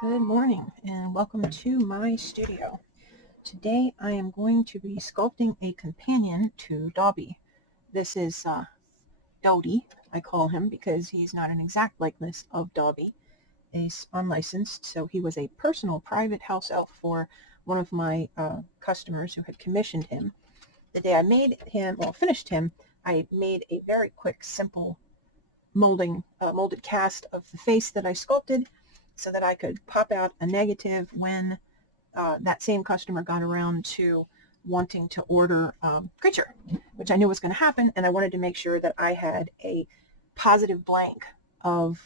Good morning and welcome to my studio. Today I am going to be sculpting a companion to Dobby. This is Dodie, I call him, because he's not an exact likeness of Dobby. He's unlicensed, so he was a personal private house elf for one of my customers who had commissioned him. The day I made him, finished him, I made a very quick, simple molded cast of the face that I sculpted so that I could pop out a negative when that same customer got around to wanting to order Kreacher, which I knew was going to happen, and I wanted to make sure that I had a positive blank of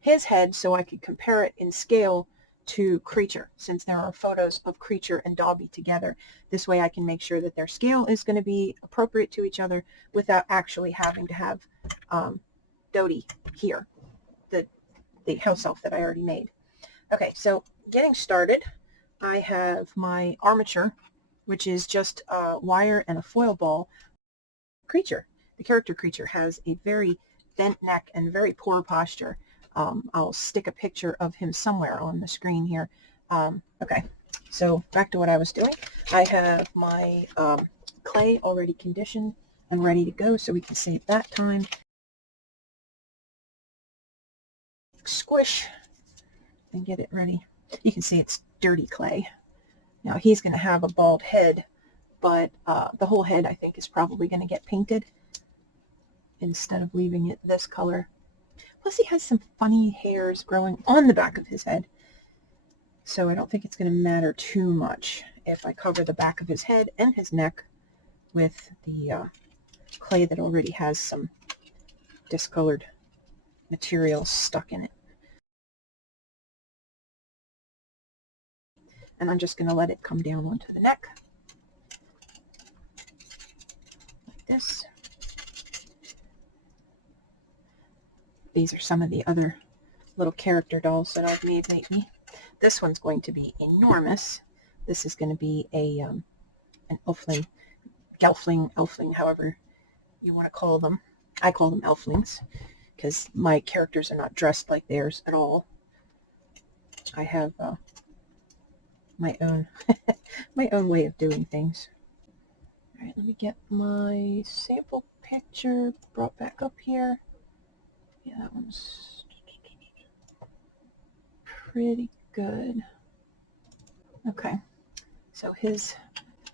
his head so I could compare it in scale to Kreacher, since there are photos of Kreacher and Dobby together. This way I can make sure that their scale is going to be appropriate to each other without actually having to have Dodie here, the house elf that I already made. Okay, so getting started, I have my Armature, which is just a wire and a foil ball. Kreacher, the character Kreacher, has a very bent neck and very poor posture. I'll stick a picture of him somewhere on the screen here. Okay, so back to what I was doing. I have my clay already conditioned and ready to go, so we can save that time. Squish and get it ready. You can see it's dirty clay. Now he's going to have a bald head, but the whole head I think is probably going to get painted instead of leaving it this color. Plus he has some funny hairs growing on the back of his head, so I don't think it's going to matter too much if I cover the back of his head and his neck with the clay that already has some discolored material stuck in it. And I'm just going to let it come down onto the neck like this. These are some of the other little character dolls that I've made lately. This one's going to be enormous. This is going to be an elfling, elfling, however you want to call them. I call them elflings because my characters are not dressed like theirs at all. I have my own my own way of doing things. All right, let me get my sample picture brought back up here. Yeah, that one's pretty good. Okay, so his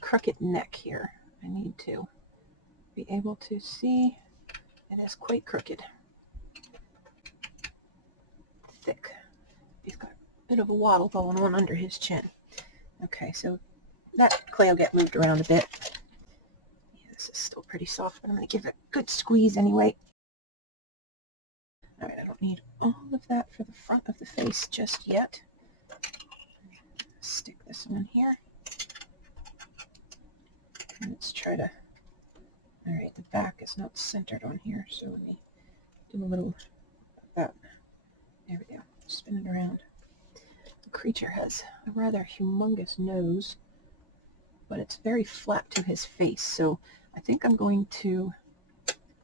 crooked neck here, I need to be able to see it is quite crooked. Thick. He's got a bit of a waddle going on under his chin. Okay, so that clay will get moved around a bit. Yeah, this is still pretty soft, but I'm going to give it a good squeeze anyway. All right, I don't need all of that for the front of the face just yet. Stick this one here. And let's try to... All right, the back is not centered on here, so let me do a little of that. There we go. Spin it around. The Kreacher has a rather humongous nose, but it's very flat to his face, so I think I'm going to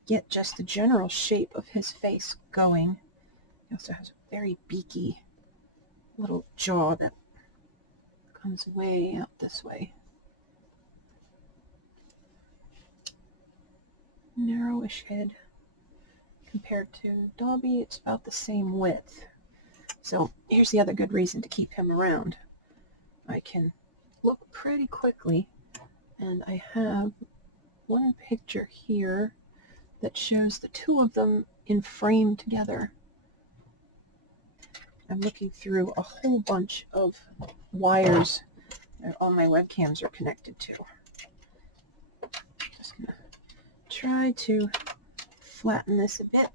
get just the general shape of his face going. He also has a very beaky little jaw that comes way out this way. Narrowish head. Compared to Dobby, it's about the same width. So here's the other good reason to keep him around. I can look pretty quickly, and I have one picture here that shows the two of them in frame together. I'm looking through a whole bunch of wires that all my webcams are connected to. Just gonna try to flatten this a bit.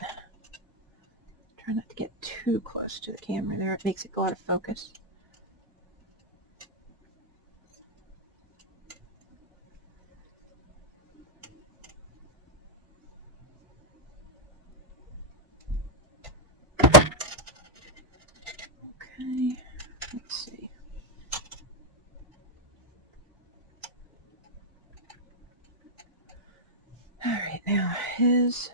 Try not to get too close to the camera there. It makes it go out of focus. Okay, let's see. All right, now his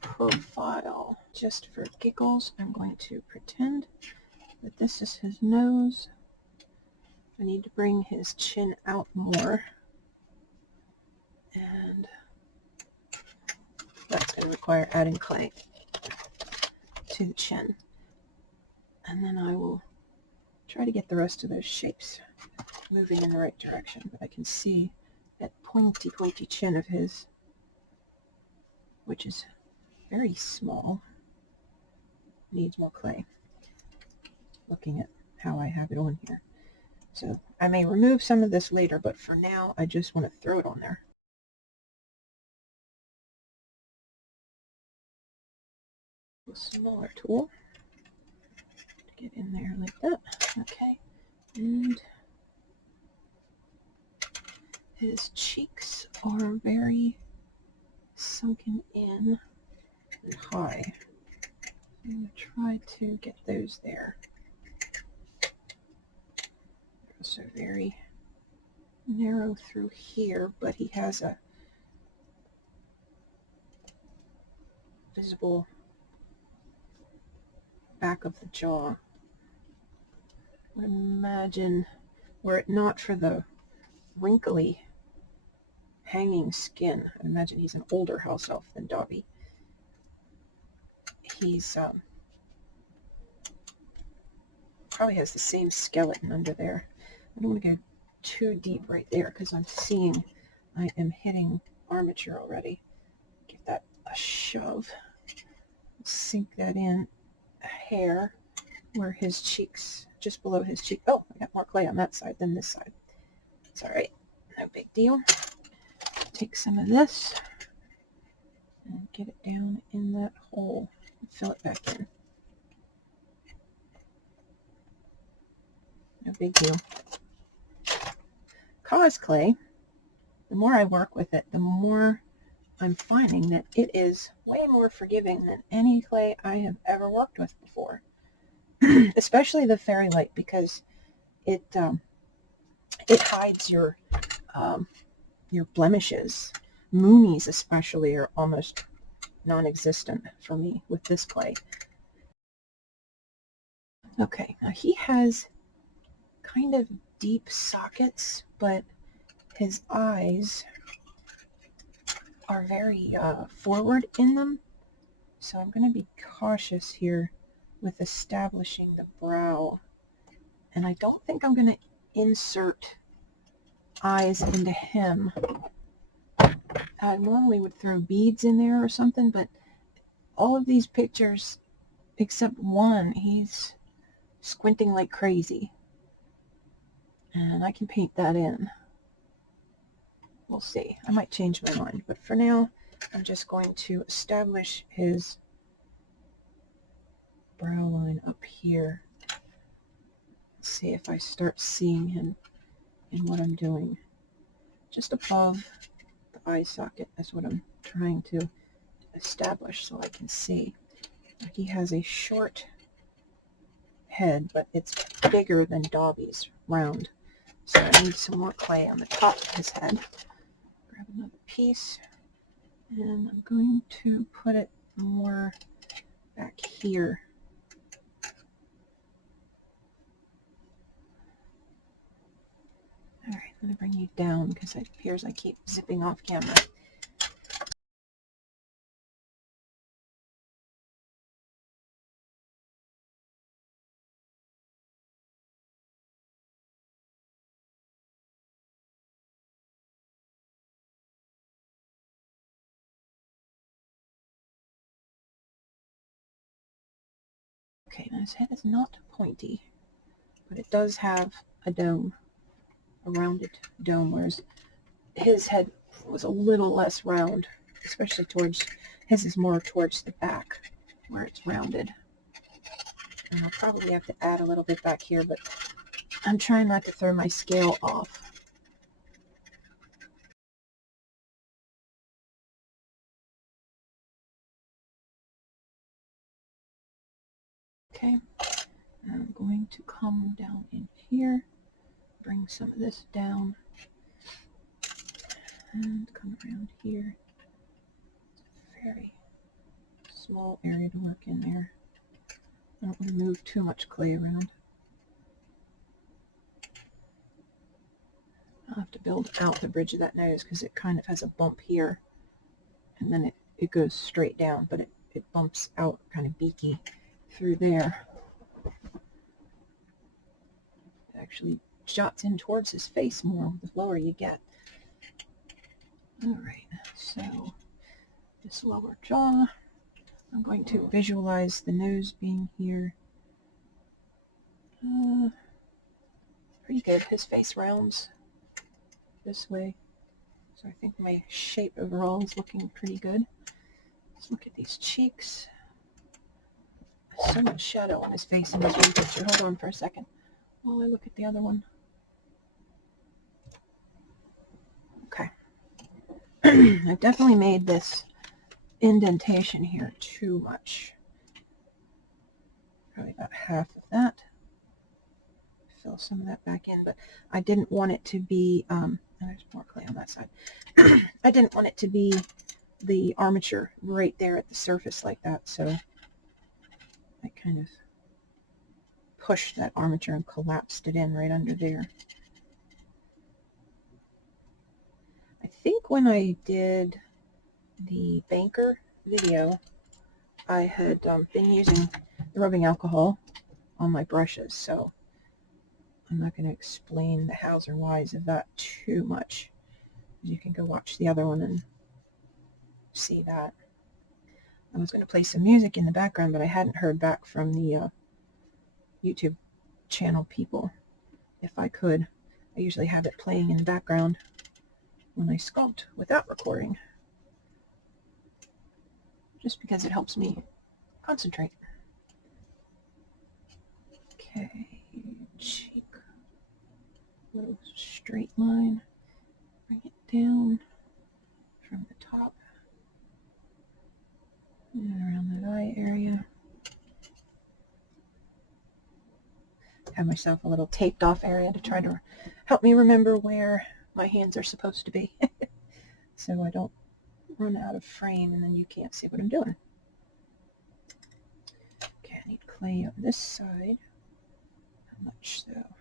profile. Just for giggles, I'm going to pretend But this is his nose. I need to bring his chin out more. And that's going to require adding clay to the chin. And then I will try to get the rest of those shapes moving in the right direction. But I can see that pointy chin of his, which is very small, needs more clay. Looking at how I have it on here. So I may remove some of this later, but for now I just want to throw it on there. A smaller tool to get in there like that. Okay. And his cheeks are very sunken in and high. I'm going to try to get those there. They're also very narrow through here, but he has a visible back of the jaw. I would imagine, were it not for the wrinkly hanging skin, I imagine he's an older house elf than Dobby. He's probably has the same skeleton under there. I don't want to go too deep right there because I'm seeing I am hitting armature already. Give that a shove. Sink that in a hair where his cheeks, just below his cheek. Oh, I got more clay on that side than this side. It's all right. No big deal. Take some of this and get it down in that hole and fill it back in. No big deal. Cosclay, the more I work with it, the more I'm finding that it is way more forgiving than any clay I have ever worked with before. Especially the fairy light, because it hides your blemishes. Moonies especially are almost non-existent for me with this clay. Okay, now he has kind of deep sockets, but his eyes are very forward in them. So I'm going to be cautious here with establishing the brow. And I don't think I'm going to insert eyes into him. I normally would throw beads in there or something, but all of these pictures, except one, he's squinting like crazy. And I can paint that in. We'll see. I might change my mind, but for now, I'm just going to establish his brow line up here. Let's see if I start seeing him in what I'm doing. Just above the eye socket is what I'm trying to establish so I can see. He has a short head, but it's bigger than Dobby's round. So I need some more clay on the top of his head. Grab another piece, and I'm going to put it more back here. All right, I'm going to bring you down because it appears I keep zipping off camera. Okay, now his head is not pointy, but it does have a dome, a rounded dome, whereas his head was a little less round, especially towards, his is more towards the back where it's rounded. And I'll probably have to add a little bit back here, but I'm trying not to throw my scale off. Okay, and I'm going to come down in here, bring some of this down, and come around here. It's a very small area to work in there. I don't want to move too much clay around. I'll have to build out the bridge of that nose because it kind of has a bump here, and then it goes straight down, but it bumps out kind of beaky through there. It actually jots in towards his face more the lower you get. Alright, so this lower jaw, I'm going to visualize the nose being here. Pretty good. His face rounds this way, so I think my shape overall is looking pretty good. Let's look at these cheeks. So much shadow on his face in this one picture. Hold on for a second while I look at the other one. Okay. I've definitely made this indentation here too much. Probably about half of that. Fill some of that back in, but I didn't want it to be, there's more clay on that side. I didn't want it to be the armature right there at the surface like that, so I kind of pushed that armature and collapsed it in right under there. I think when I did the banker video, I had been using the rubbing alcohol on my brushes, so I'm not going to explain the hows or whys of that too much. You can go watch the other one and see that. I was going to play some music in the background, but I hadn't heard back from the YouTube channel people. If I could, I usually have it playing in the background when I sculpt without recording, just because it helps me concentrate. Okay, cheek, little straight line, bring it down from the top and around that eye area. Have myself a little taped off area to try to help me remember where my hands are supposed to be so I don't run out of frame and then you can't see what I'm doing. Okay, I need clay on this side. How much though?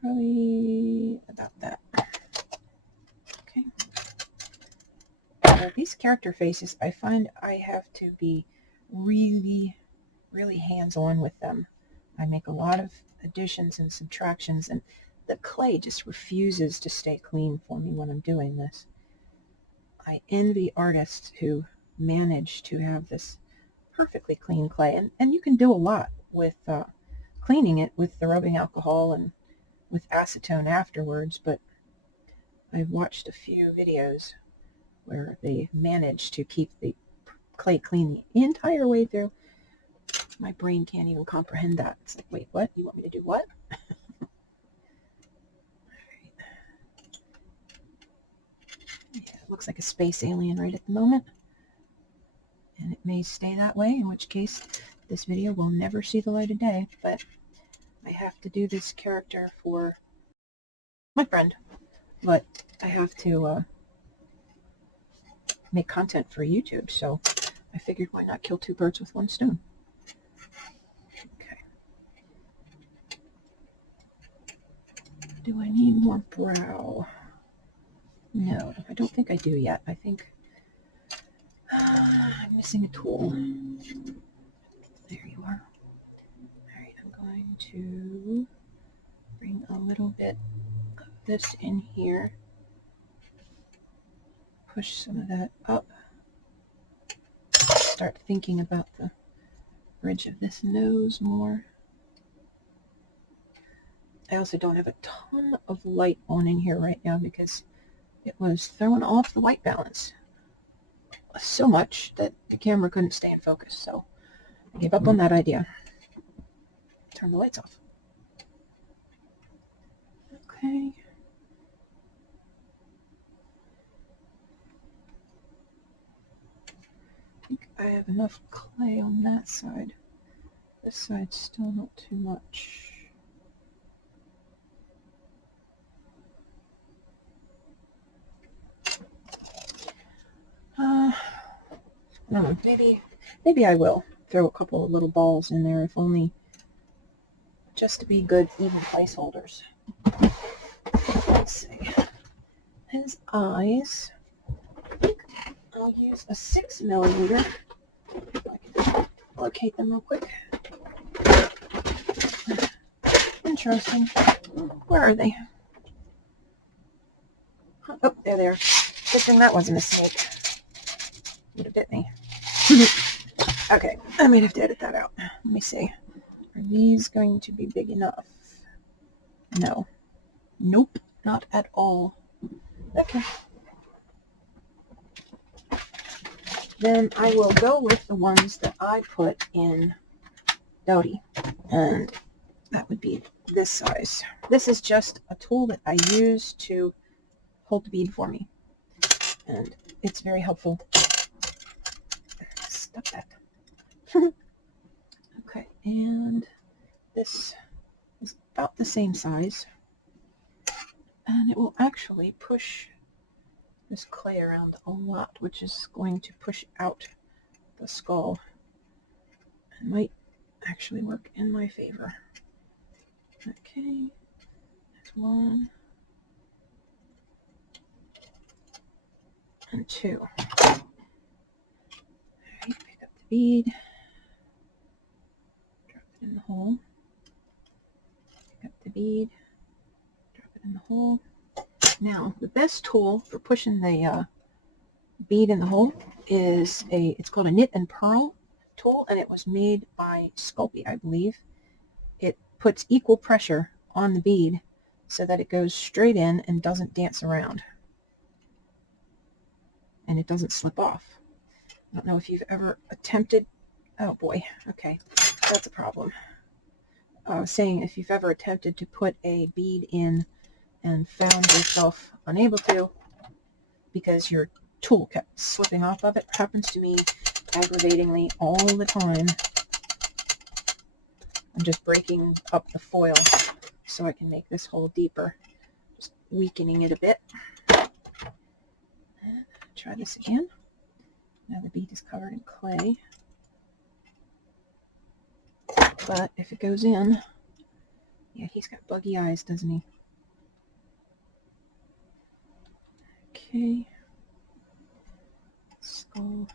Probably about that. Okay. These character faces, I find I have to be really, really hands-on with them. I make a lot of additions and subtractions, and the clay just refuses to stay clean for me when I'm doing this. I envy artists who manage to have this perfectly clean clay, and you can do a lot with cleaning it with the rubbing alcohol and with acetone afterwards, but I've watched a few videos where they manage to keep the clay clean the entire way through. My brain can't even comprehend that. It's like, wait, what? You want me to do what? Yeah, it looks like a space alien right at the moment. And it may stay that way, in which case this video will never see the light of day, but I have to do this character for my friend, but I have to make content for YouTube, so I figured why not kill two birds with one stone. Okay. Do I need more brow? No, I don't think I do yet. I think I'm missing a tool. There you are. Alright, I'm going to bring a little bit of this in here. Push some of that up. Start thinking about the bridge of this nose more. I also don't have a ton of light on in here right now because it was throwing off the white balance so much that the camera couldn't stay in focus, so I gave up on that idea. Turn the lights off. Okay. I think I have enough clay on that side. This side's still not too much. I don't know, maybe I will throw a couple of little balls in there, if only just to be good even placeholders. Let's see. His eyes, I'll use a 6mm. If I can locate them real quick. Interesting. Where are they? Oh, there they are. Good thing that wasn't a snake. Would have bit me. Okay, I might have to edit that out. Let me see. Are these going to be big enough? No. Nope, not at all. Okay. Then I will go with the ones that I put in LindaE, and that would be this size. This is just a tool that I use to hold the bead for me, and it's very helpful. Stop that. Okay, and this is about the same size, and it will actually push this clay around a lot, which is going to push out the skull. It might actually work in my favor. Okay, there's 1 and 2. Alright, pick up the bead, drop it in the hole, pick up the bead, drop it in the hole. Now, the best tool for pushing the bead in the hole is it's called a knit and purl tool, and it was made by Sculpt, I believe. It puts equal pressure on the bead so that it goes straight in and doesn't dance around, and it doesn't slip off. I don't know if you've ever attempted, oh boy, okay, that's a problem. I was saying, if you've ever attempted to put a bead in and found yourself unable to because your tool kept slipping off of it. Happens to me aggravatingly all the time. I'm just breaking up the foil so I can make this hole deeper, just weakening it a bit. And try this again. Now the bead is covered in clay, but if it goes in, yeah, he's got buggy eyes, doesn't he? Okay, skull,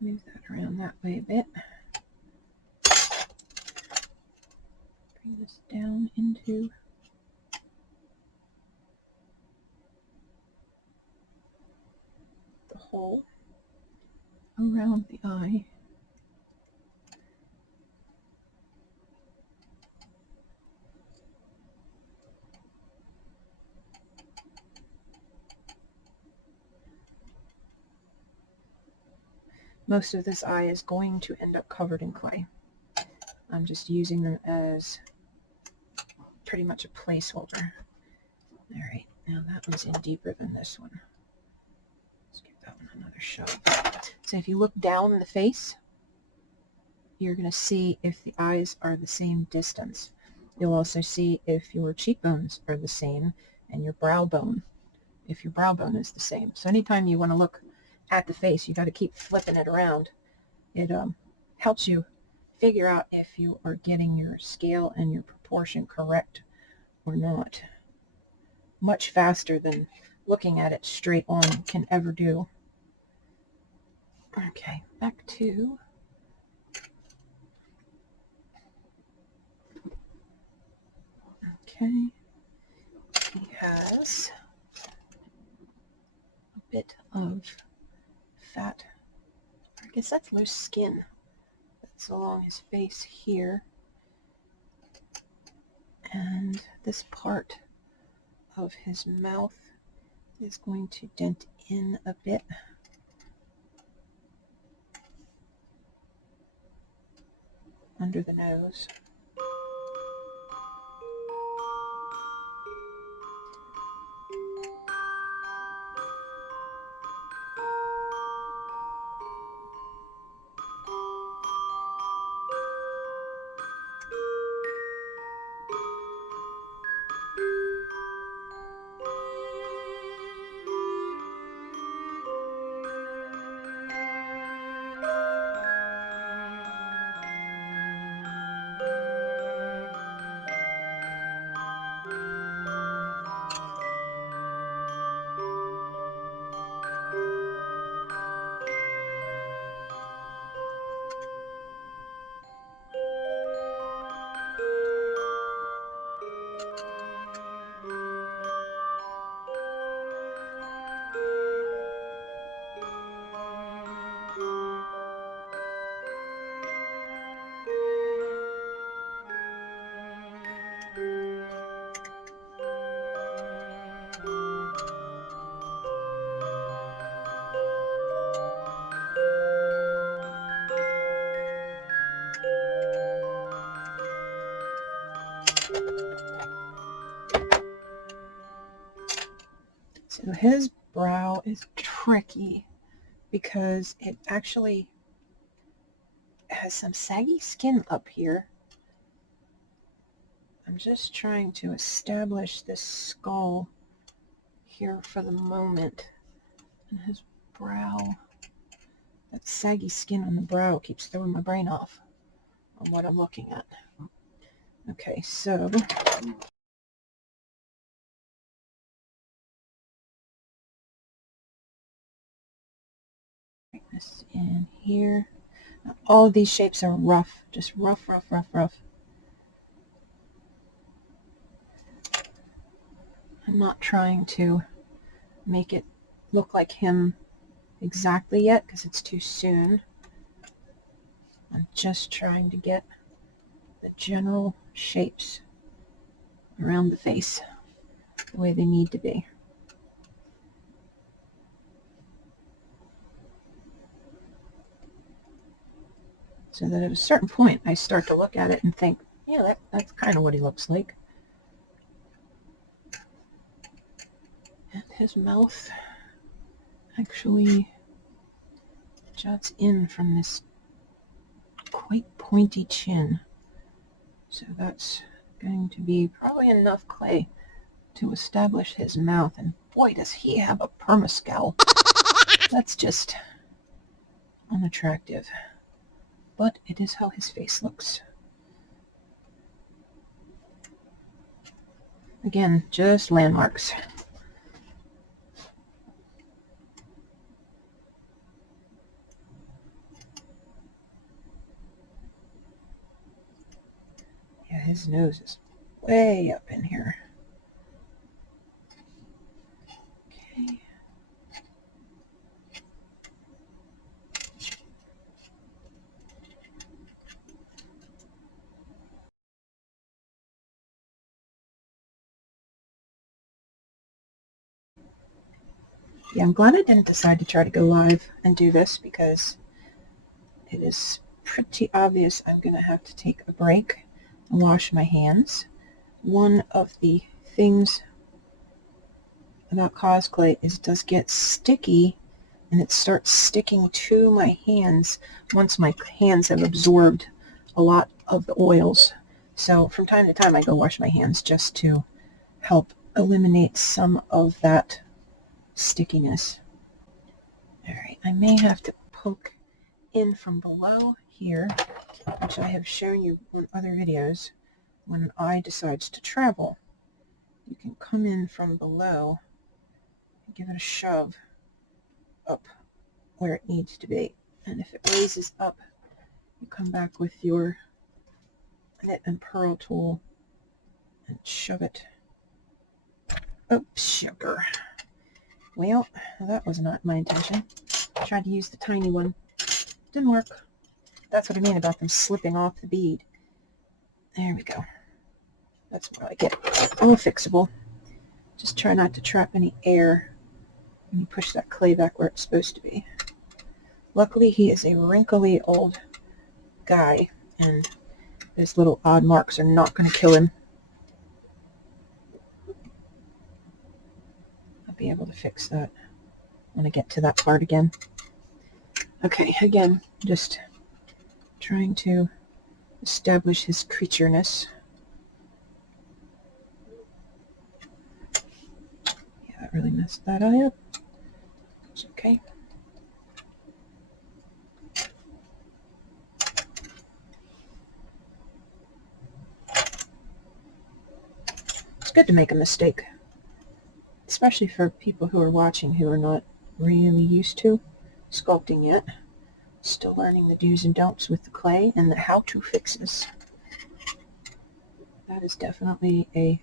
move that around that way a bit. Bring this down into the hole around the eye. Most of this eye is going to end up covered in clay. I'm just using them as pretty much a placeholder. Alright, now that one's in deeper than this one. Let's give that one another shove. So if you look down the face, you're going to see if the eyes are the same distance. You'll also see if your cheekbones are the same, and your brow bone, if your brow bone is the same. So anytime you want to look at the face, you got to keep flipping it around. It helps you figure out if you are getting your scale and your proportion correct or not, much faster than looking at it straight on can ever do. Okay, back to okay. He has a bit of fat, I guess that's loose skin, that's along his face here, and this part of his mouth is going to dent in a bit. Under the nose. So his brow is tricky because it actually has some saggy skin up here. I'm just trying to establish this skull here for the moment. And his brow, that saggy skin on the brow keeps throwing my brain off on what I'm looking at. Okay, so bring this in here. Now, all of these shapes are rough, just rough, rough, rough, rough. I'm not trying to make it look like him exactly yet because it's too soon. I'm just trying to get the general shapes around the face the way they need to be. So that at a certain point I start to look at it and think, yeah, that's kind of what he looks like. And his mouth actually juts in from this quite pointy chin. So that's going to be probably enough clay to establish his mouth. And boy, does he have a perma-scowl. That's just unattractive. But it is how his face looks. Again, just landmarks. Yeah, his nose is way up in here. Okay. Yeah, I'm glad I didn't decide to try to go live and do this because it is pretty obvious I'm going to have to take a break and wash my hands. One of the things about Cosclay is it does get sticky and it starts sticking to my hands once my hands have absorbed a lot of the oils. So from time to time I go wash my hands just to help eliminate some of that stickiness. All right, I may have to poke in from below here, which I have shown you in other videos. When an eye decides to travel, you can come in from below and give it a shove up where it needs to be. And if it raises up, you come back with your knit and purl tool and shove it. Oh, sugar. Well, that was not my intention. I tried to use the tiny one. Didn't work. That's what I mean about them slipping off the bead. There we go. That's what I get. All fixable. Just try not to trap any air when you push that clay back where it's supposed to be. Luckily, he is a wrinkly old guy, and his little odd marks are not going to kill him. I'll be able to fix that when I get to that part again. Okay, again, just trying to establish his creatureness. Yeah, that really messed that eye up. It's okay. It's good to make a mistake, especially for people who are watching who are not really used to sculpting yet. Still learning the do's and don'ts with the clay and the how-to fixes. That is definitely a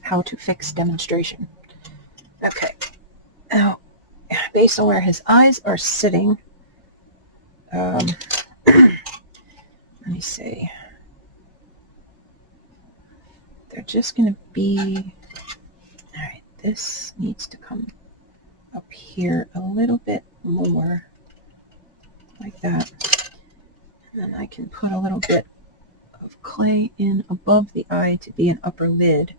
how-to fix demonstration. Okay. Now, based on where his eyes are sitting, let me see. They're just going to be, all right, this needs to come up here a little bit more, like that. And then I can put a little bit of clay in above the eye to be an upper lid.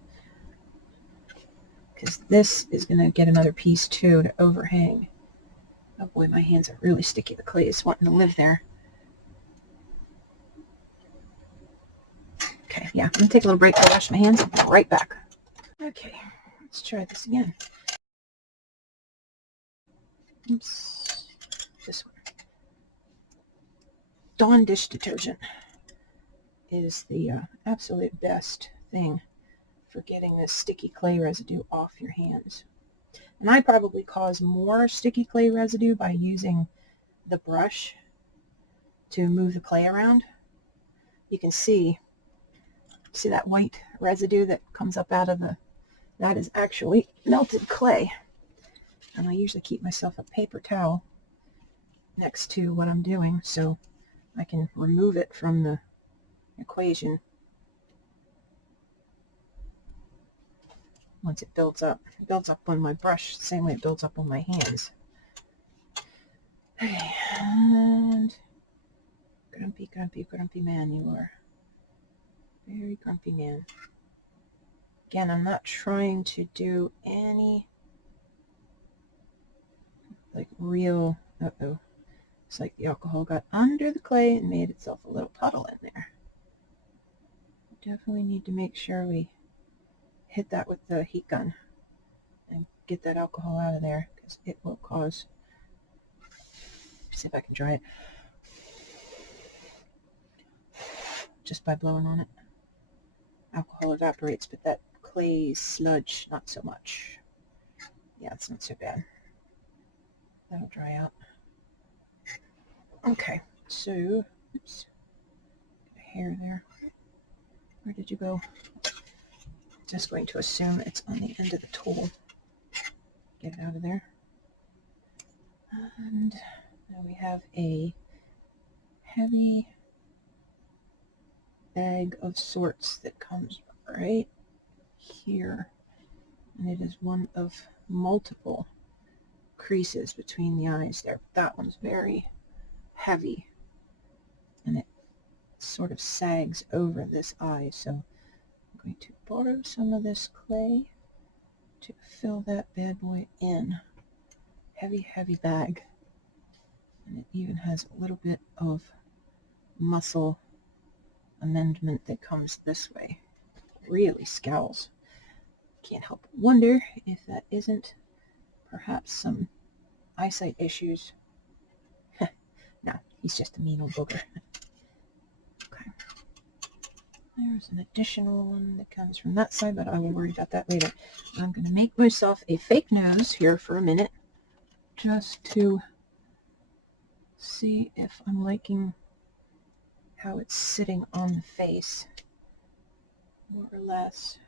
because this is going to get another piece too to overhang. Oh boy, my hands are really sticky. The clay is wanting to live there. Okay, yeah, I'm going to take a little break to wash my hands. I'll be right back. Okay, let's try this again. Oops, this one. Dawn dish detergent is the absolute best thing for getting this sticky clay residue off your hands. And I probably cause more sticky clay residue by using the brush to move the clay around. You can see that white residue that comes up out of that is actually melted clay. And I usually keep myself a paper towel next to what I'm doing so I can remove it from the equation once it builds up. It builds up on my brush the same way it builds up on my hands. Okay, and grumpy, grumpy, grumpy man you are. Very grumpy man. Again, I'm not trying to do any like real, it's like the alcohol got under the clay and made itself a little puddle in there. Definitely need to make sure we hit that with the heat gun and get that alcohol out of there, because it will cause, see if I can dry it just by blowing on it. Alcohol evaporates, but that clay sludge, not so much. Yeah, it's not so bad. That'll dry out. Okay, so, oops, got a hair there. Where did you go? Just going to assume it's on the end of the tool. Get it out of there. And now we have a heavy bag of sorts that comes right here. And it is one of multiple creases between the eyes there. That one's very heavy. And it sort of sags over this eye. So I'm going to borrow some of this clay to fill that bad boy in. Heavy, heavy bag. And it even has a little bit of muscle amendment that comes this way. Really scowls. Can't help but wonder if that isn't perhaps some eyesight issues. No, he's just a mean old booger. Okay. There's an additional one that comes from that side, but I will worry about that later. I'm going to make myself a fake nose here for a minute, just to see if I'm liking how it's sitting on the face, more or less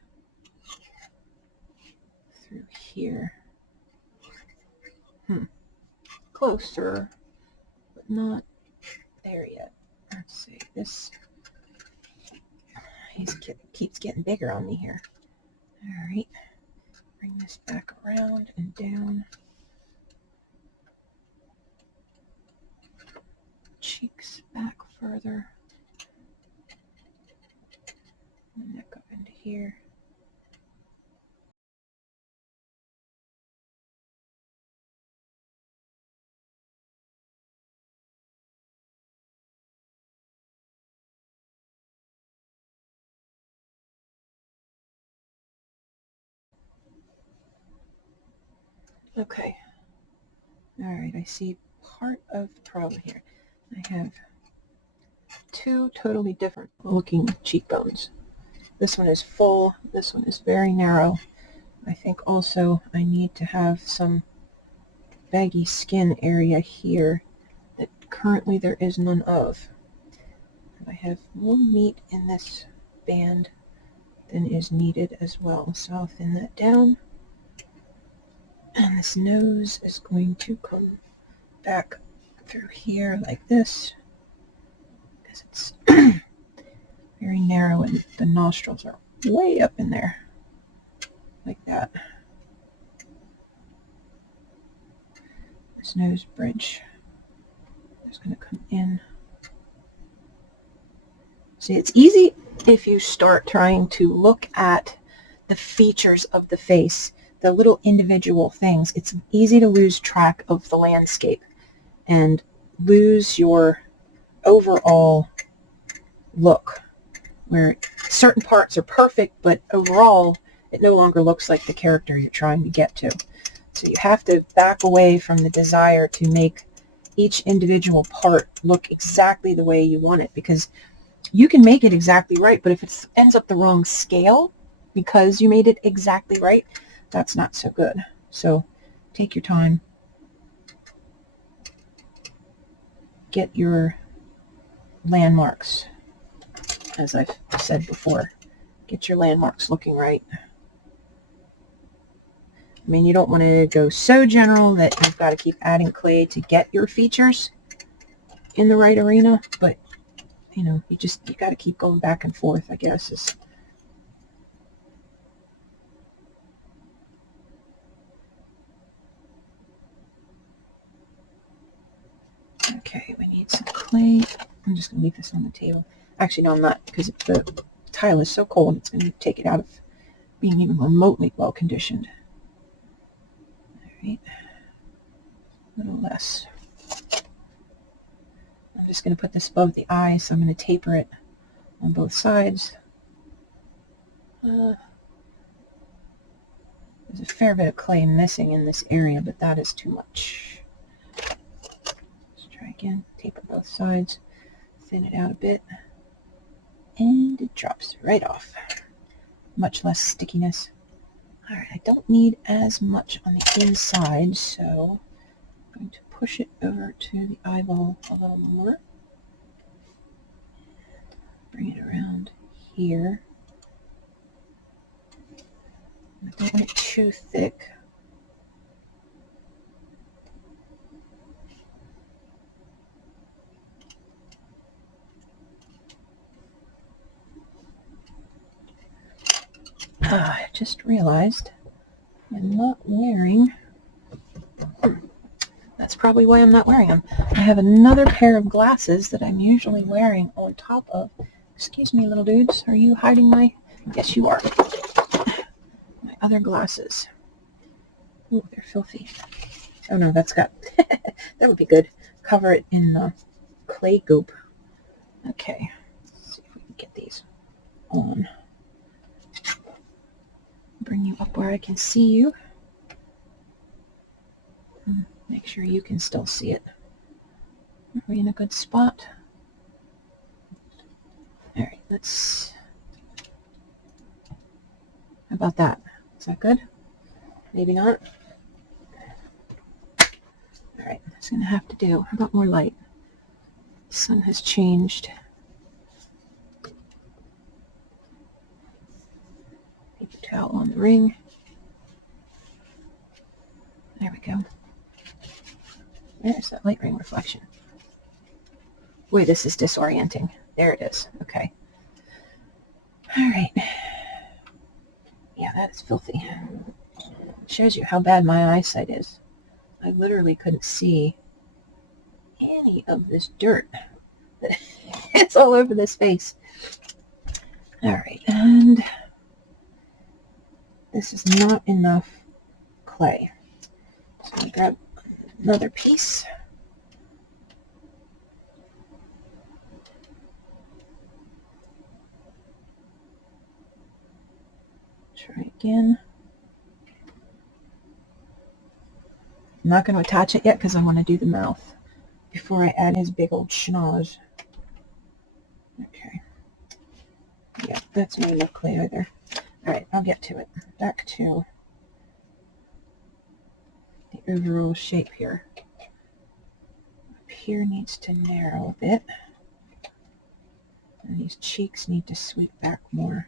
through here. Closer, but not there yet. Let's see, this keeps getting bigger on me here. All right, bring this back around and down. Cheeks back further. And neck up into here. Okay. All right, I see part of the problem here. I have two totally different looking cheekbones. This one is full, this one is very narrow. I think also I need to have some baggy skin area here that currently there is none of. I have more meat in this band than is needed as well, so I'll thin that down. And this nose is going to come back through here like this, because it's very narrow and the nostrils are way up in there, like that. This nose bridge is going to come in. See, it's easy if you start trying to look at the features of the face the little individual things, it's easy to lose track of the landscape and lose your overall look, where certain parts are perfect, but overall it no longer looks like the character you're trying to get to. So you have to back away from the desire to make each individual part look exactly the way you want it, because you can make it exactly right, but if it ends up the wrong scale because you made it exactly right, that's not so good. So take your time. Get your landmarks, as I've said before. Get your landmarks looking right. I mean, you don't want to go so general that you've got to keep adding clay to get your features in the right arena, but you know, you got to keep going back and forth, I guess. Okay, we need some clay. I'm just going to leave this on the table. Actually, no, I'm not, because the tile is so cold, it's going to take it out of being even remotely well conditioned. All right, a little less. I'm just going to put this above the eye, so I'm going to taper it on both sides. There's a fair bit of clay missing in this area, but that is too much. Let's try again. Taper both sides, thin it out a bit, and it drops right off. Much less stickiness. All right, I don't need as much on the inside, so I'm going to push it over to the eyeball a little more. Bring it around here. I don't want it too thick. I just realized I'm not wearing... That's probably why I'm not wearing them. I have another pair of glasses that I'm usually wearing on top of... Excuse me, little dudes. Are you hiding my... Yes, you are. My other glasses. Ooh, they're filthy. Oh no, that's got... That would be good. Cover it in clay goop. Okay. Let's see if we can get these on. Bring you up where I can see you. Make sure you can still see it. Are we in a good spot? All right, let's... How about that? Is that good? Maybe not. All right, that's going to have to do. How about more light? The sun has changed. Paper towel on the ring. There we go. There's that light ring reflection. Boy, this is disorienting. There it is. Okay. All right. Yeah, that is filthy. Shows you how bad my eyesight is. I literally couldn't see any of this dirt. It's all over this face. All right, and this is not enough clay. So I'm going to grab another piece. Try again. I'm not going to attach it yet because I want to do the mouth before I add his big old schnoz. Okay. Yeah, that's not enough clay either. All right, I'll get to it. Back to the overall shape here. Up here needs to narrow a bit. And these cheeks need to sweep back more.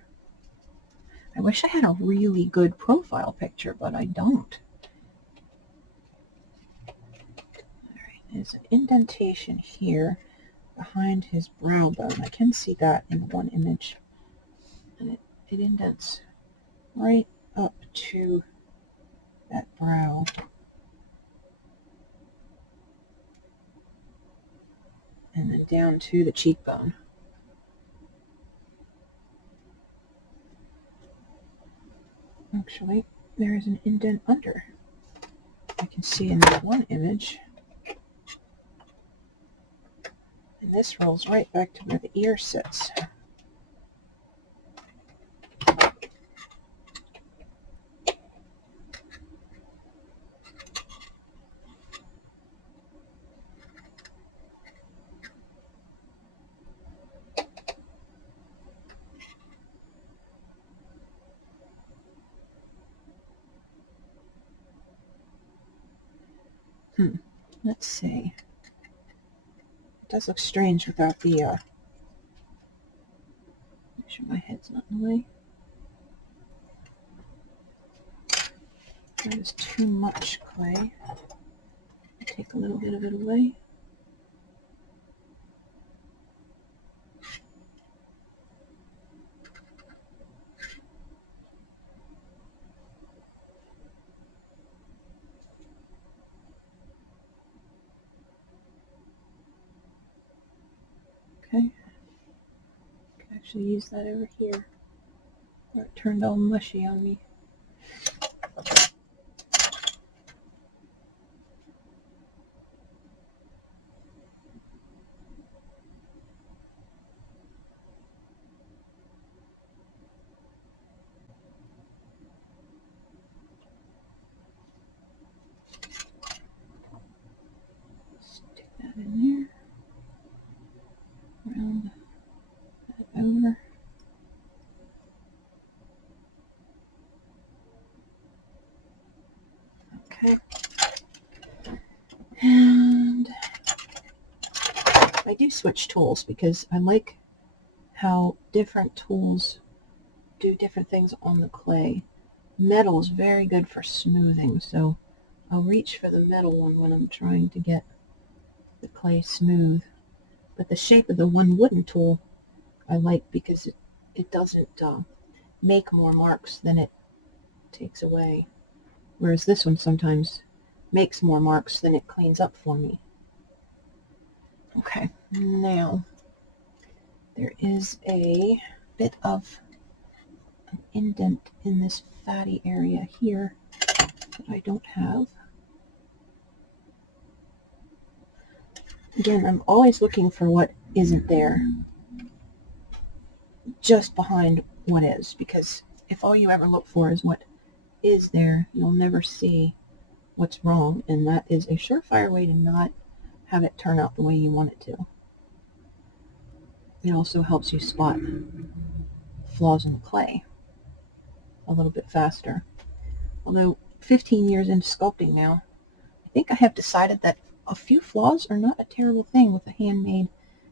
I wish I had a really good profile picture, but I don't. Alright, there's an indentation here behind his brow bone. I can see that in one image. And it indents right up to that brow. And then down to the cheekbone. Actually, there is an indent under. I can see in that one image. And this rolls right back to where the ear sits. Let's see. It does look strange without the, make sure my head's not in the way. That is too much clay. I'll take a little bit of it away. Okay. I can actually use that over here where it turned all mushy on me. Stick that in there. Round that over. Okay. And I do switch tools because I like how different tools do different things on the clay. Metal is very good for smoothing, so I'll reach for the metal one when I'm trying to get the clay smooth. But the shape of the one wooden tool I like because it doesn't make more marks than it takes away. Whereas this one sometimes makes more marks than it cleans up for me. Okay, now there is a bit of an indent in this fatty area here that I don't have. Again, I'm always looking for what isn't there just behind what is, because if all you ever look for is what is there, you'll never see what's wrong, and that is a surefire way to not have it turn out the way you want it to. It also helps you spot flaws in the clay a little bit faster. Although 15 years into sculpting now, I think I have decided that a few flaws are not a terrible thing with a handmade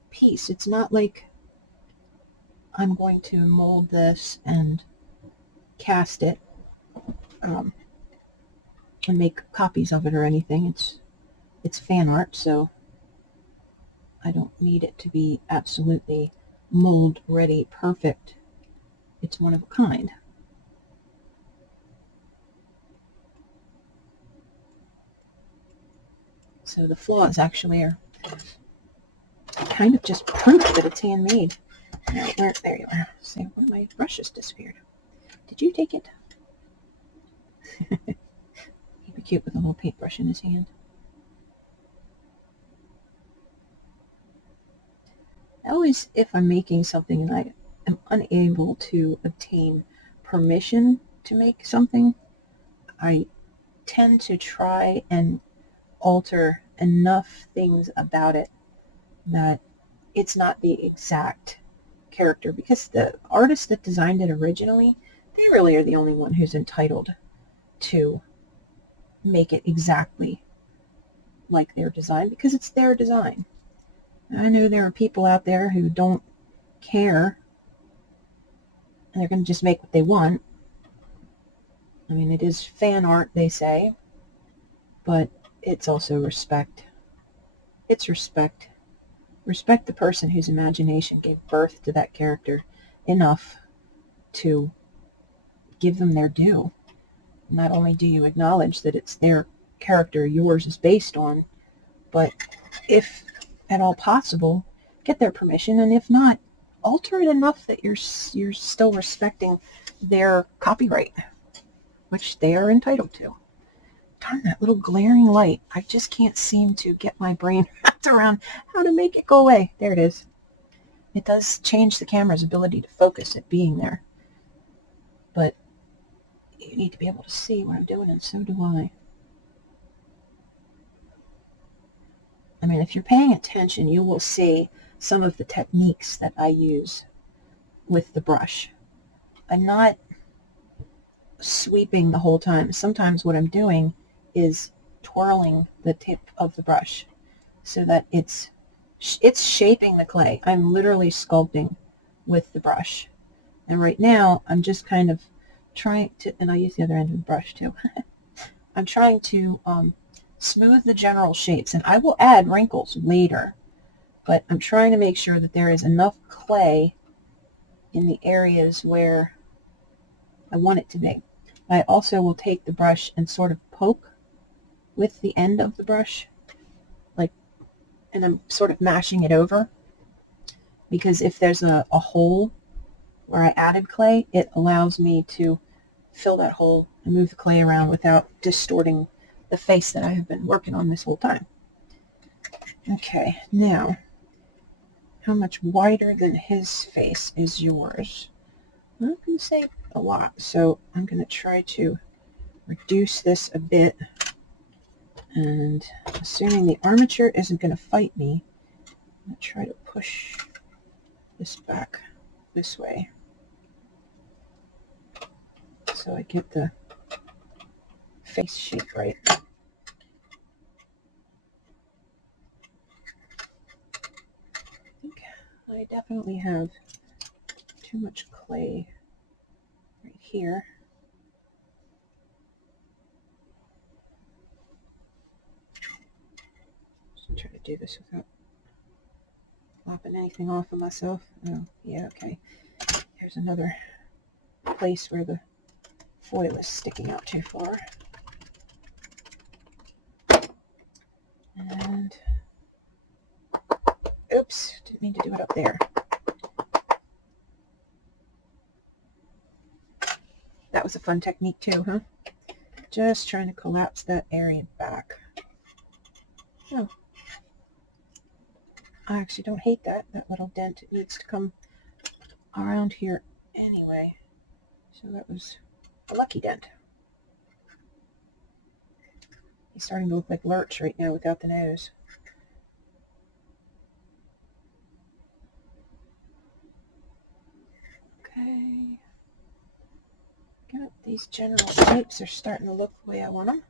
piece. It's not like I'm going to mold this and cast it and make copies of it or anything. It's fan art, so I don't need it to be absolutely mold ready, perfect. It's one of a kind. So the flaws actually are kind of just proof that it's handmade. Now, there you are. See, one of my brushes disappeared. Did you take it? He'd be cute with a little paintbrush in his hand. Always, if I'm making something and I am unable to obtain permission to make something, I tend to try and alter enough things about it that it's not the exact character, because the artist that designed it originally, they really are the only one who's entitled to make it exactly like their design, because it's their design. I know there are people out there who don't care and they're going to just make what they want. I mean, it is fan art, they say, but it's also respect. It's respect. Respect the person whose imagination gave birth to that character enough to give them their due. Not only do you acknowledge that it's their character yours is based on, but if at all possible, get their permission, and if not, alter it enough that you're still respecting their copyright. which they are entitled to. Darn, that little glaring light. I just can't seem to get my brain wrapped around how to make it go away. There it is. It does change the camera's ability to focus it being there. But you need to be able to see what I'm doing, and so do I. I mean, if you're paying attention, you will see some of the techniques that I use with the brush. I'm not sweeping the whole time. Sometimes what I'm doing is twirling the tip of the brush so that it's shaping the clay. I'm literally sculpting with the brush. And right now, I'm just kind of trying to, and I use the other end of the brush too. I'm trying to smooth the general shapes, and I will add wrinkles later, but I'm trying to make sure that there is enough clay in the areas where I want it to be. I also will take the brush and sort of poke with the end of the brush, like, and I'm sort of mashing it over, because if there's a hole where I added clay, it allows me to fill that hole and move the clay around without distorting the face that I have been working on this whole time. Okay, now, how much wider than his face is yours? I'm not going to say a lot, so I'm going to try to reduce this a bit, and assuming the armature isn't going to fight me, I'm going to try to push this back this way so I get the face shape right. I think I definitely have too much clay right here. Just try to do this without flopping anything off of myself. Oh, yeah, okay. Here's another place where the foil is sticking out too far. And, oops, didn't mean to do it up there. That was a fun technique too, huh? Just trying to collapse that area back. Oh, I actually don't hate that little dent. It needs to come around here anyway. So that was a lucky dent. He's starting to look like Lurch right now without the nose. Okay. Got these general shapes are starting to look the way I want them.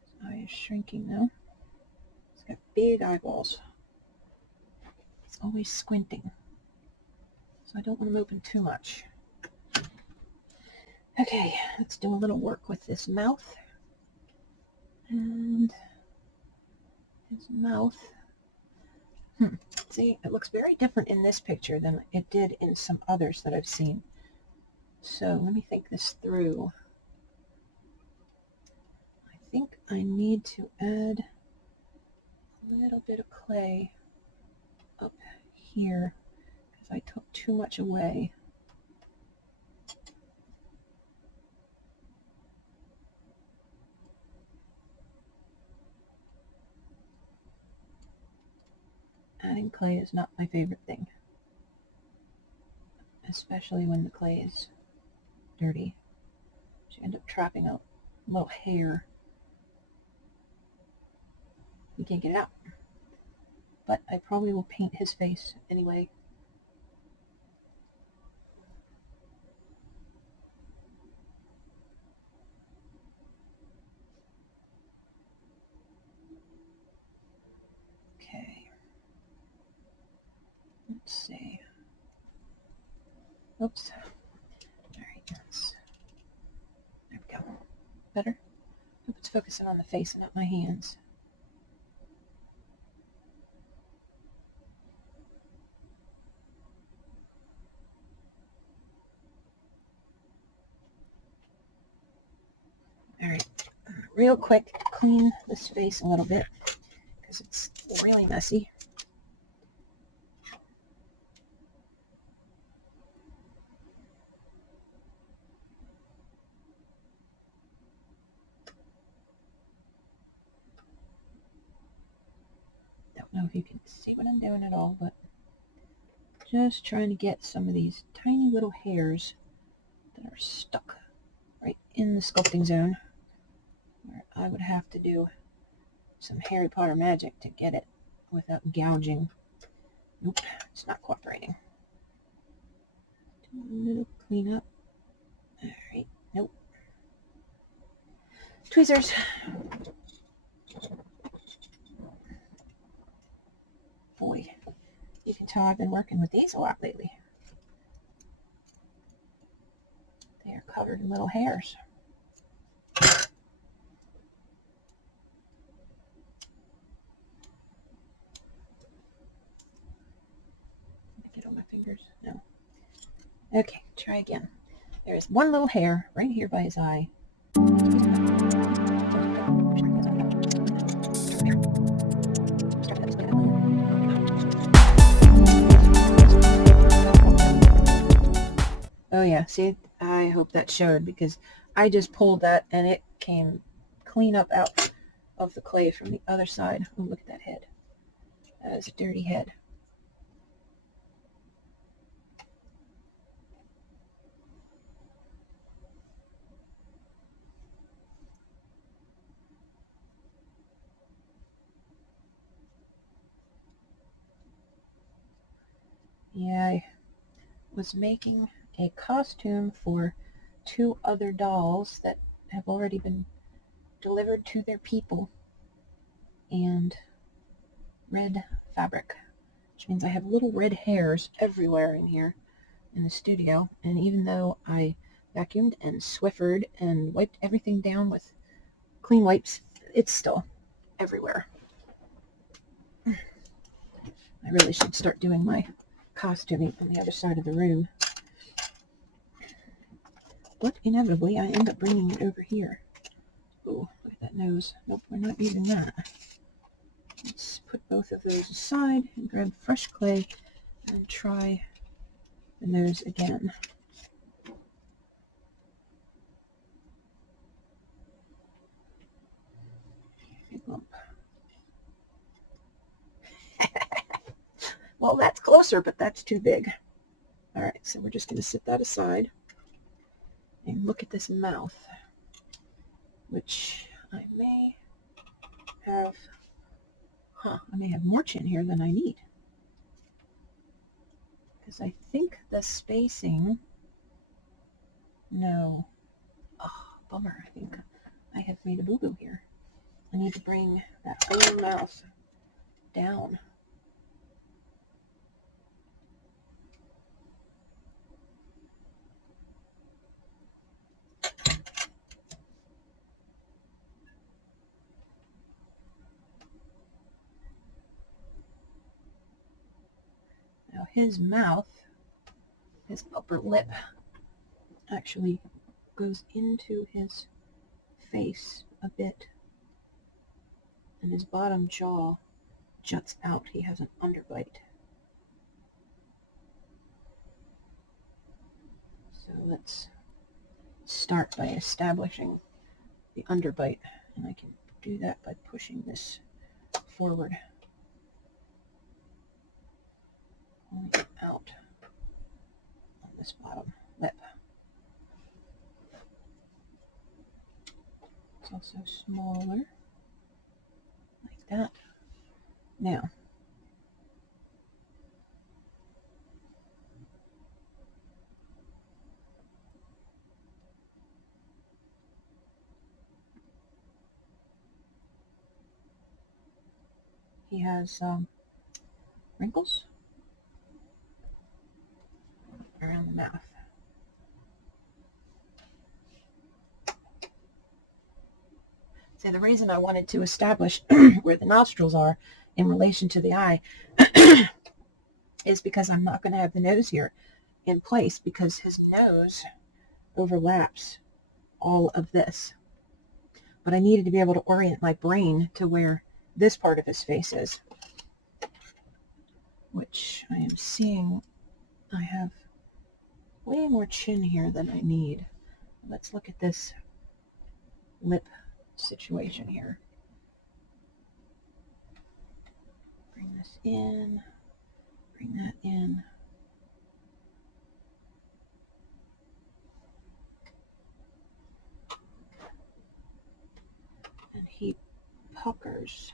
His eye is shrinking now. He's got big eyeballs. He's always squinting. So I don't want him open too much. Okay, let's do a little work with this mouth. And his mouth. See, it looks very different in this picture than it did in some others that I've seen. So let me think this through. I think I need to add a little bit of clay up here because I took too much away. Adding clay is not my favorite thing, especially when the clay is dirty. You end up trapping a little hair. You can't get it out. But I probably will paint his face anyway. Okay. Let's see. Oops. Alright, there we go. Better? Hope it's focusing on the face and not my hands. Alright, real quick, clean this face a little bit because it's really messy. I don't know if you can see what I'm doing at all, but just trying to get some of these tiny little hairs that are stuck right in the sculpting zone, where I would have to do some Harry Potter magic to get it without gouging. Nope, it's not cooperating. Do a little cleanup. Alright, nope. Tweezers. Boy, you can tell I've been working with these a lot lately. They are covered in little hairs. Get on my fingers? No. Okay, try again. There is one little hair right here by his eye. Oh yeah, see, I hope that showed, because I just pulled that and it came clean up out of the clay from the other side. Oh, look at that head. That is a dirty head. Yeah, I was making a costume for 2 other dolls that have already been delivered to their people, and red fabric, which means I have little red hairs everywhere in here in the studio. And even though I vacuumed and Swiffered and wiped everything down with clean wipes, it's still everywhere. I really should start doing my costuming on the other side of the room, but inevitably I end up bringing it over here. Oh, look at that nose. Nope, we're not using that. Let's put both of those aside and grab fresh clay and try the nose again. Big lump. Well, that's closer, but that's too big. All right, so we're just going to set that aside and look at this mouth, which I may have, I may have more chin here than I need, because I think the spacing, no, oh, bummer, I think I have made a boo-boo here. I need to bring that whole mouth down. Now his mouth, his upper lip, actually goes into his face a bit, and his bottom jaw juts out. He has an underbite. So let's start by establishing the underbite, and I can do that by pushing this forward, pulling it out on this bottom lip. It's also smaller, like that. Now, he has wrinkles around the mouth. So the reason I wanted to establish where the nostrils are in relation to the eye is because I'm not going to have the nose here in place, because his nose overlaps all of this. But I needed to be able to orient my brain to where this part of his face is, which I am seeing I have way more chin here than I need. Let's look at this lip situation here. Bring this in, bring that in. And he puckers.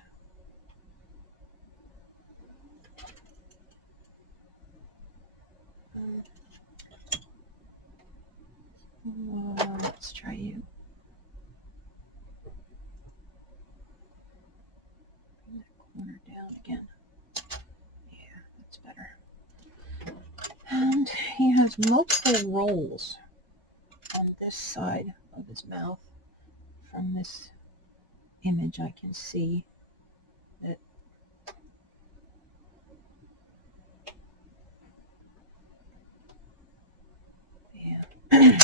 Let's try you. Bring that corner down again. Yeah, that's better. And he has multiple rolls on this side of his mouth. From this image, I can see that yeah.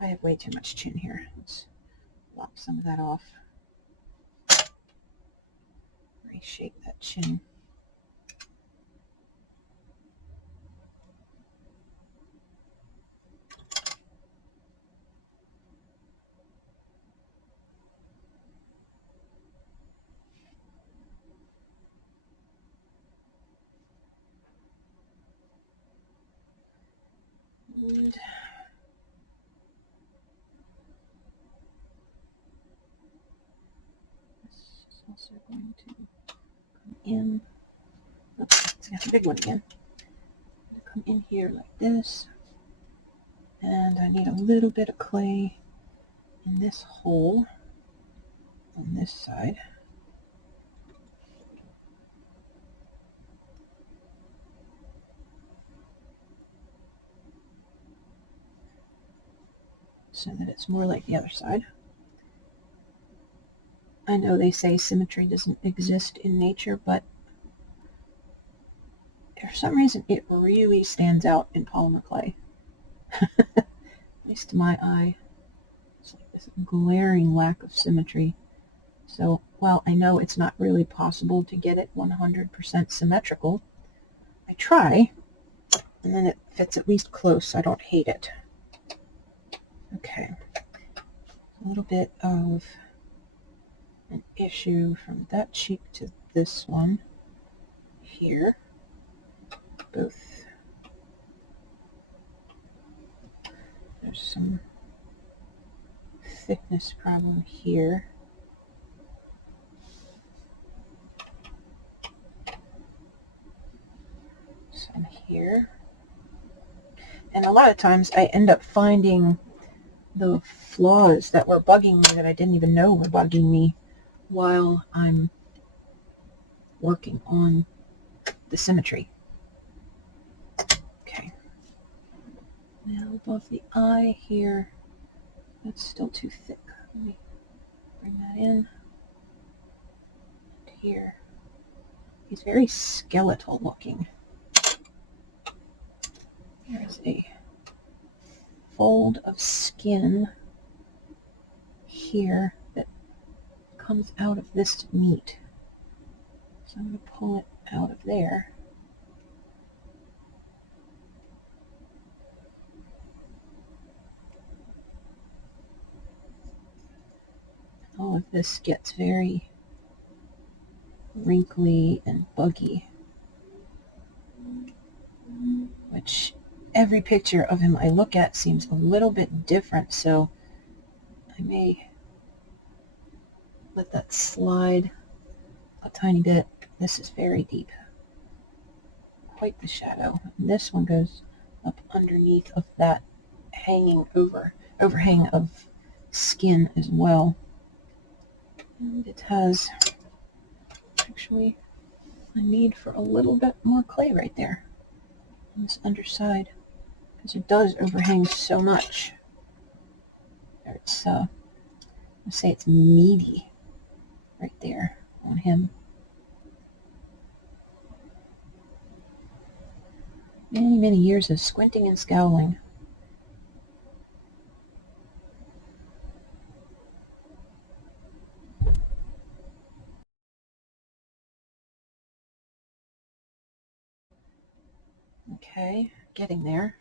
I have way too much chin here. Let's lop some of that off. Reshape that chin. And this is also going to come in. Oops, it's got a big one again. Come in here like this. And I need a little bit of clay in this hole on this side. So that it's more like the other side. I know they say symmetry doesn't exist in nature, but for some reason it really stands out in polymer clay. At least to my eye. It's like this glaring lack of symmetry. So while I know it's not really possible to get it 100% symmetrical, I try, and then it fits at least close. I don't hate it. Okay. A little bit of an issue from that cheek to this one here. Both. There's some thickness problem here. Some here. And a lot of times I end up finding the flaws that were bugging me that I didn't even know were bugging me while I'm working on the symmetry. Okay. Now above the eye here, that's still too thick. Let me bring that in. And here. He's very skeletal looking. There's a fold of skin here that comes out of this meat. So I'm going to pull it out of there. All of this gets very wrinkly and buggy, which every picture of him I look at seems a little bit different, so I may let that slide a tiny bit. This is very deep, quite the shadow. And this one goes up underneath of that overhang of skin as well. And it has actually a need for a little bit more clay right there on this underside, because it does overhang so much. It's let's say it's meaty right there on him. Many, many years of squinting and scowling. Okay, getting there.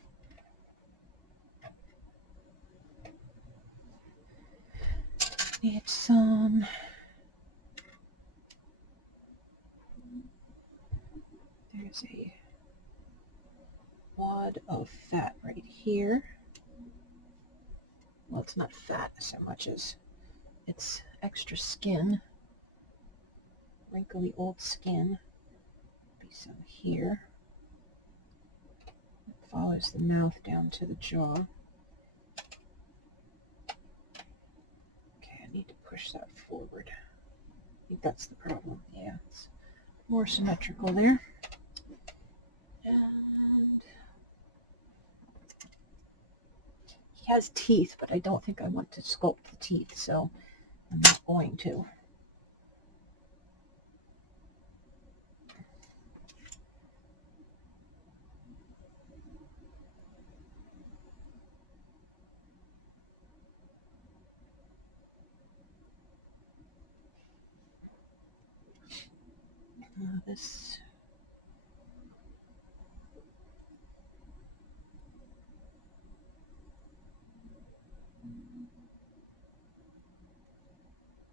Need some There's a wad of fat right here. Well, it's not fat so much as it's extra skin, wrinkly old skin. Be some here. It follows the mouth down to the jaw. Okay, I need to push that forward. I think that's the problem. Yeah, it's more symmetrical there. And he has teeth, but I don't think I want to sculpt the teeth, so I'm not going to. This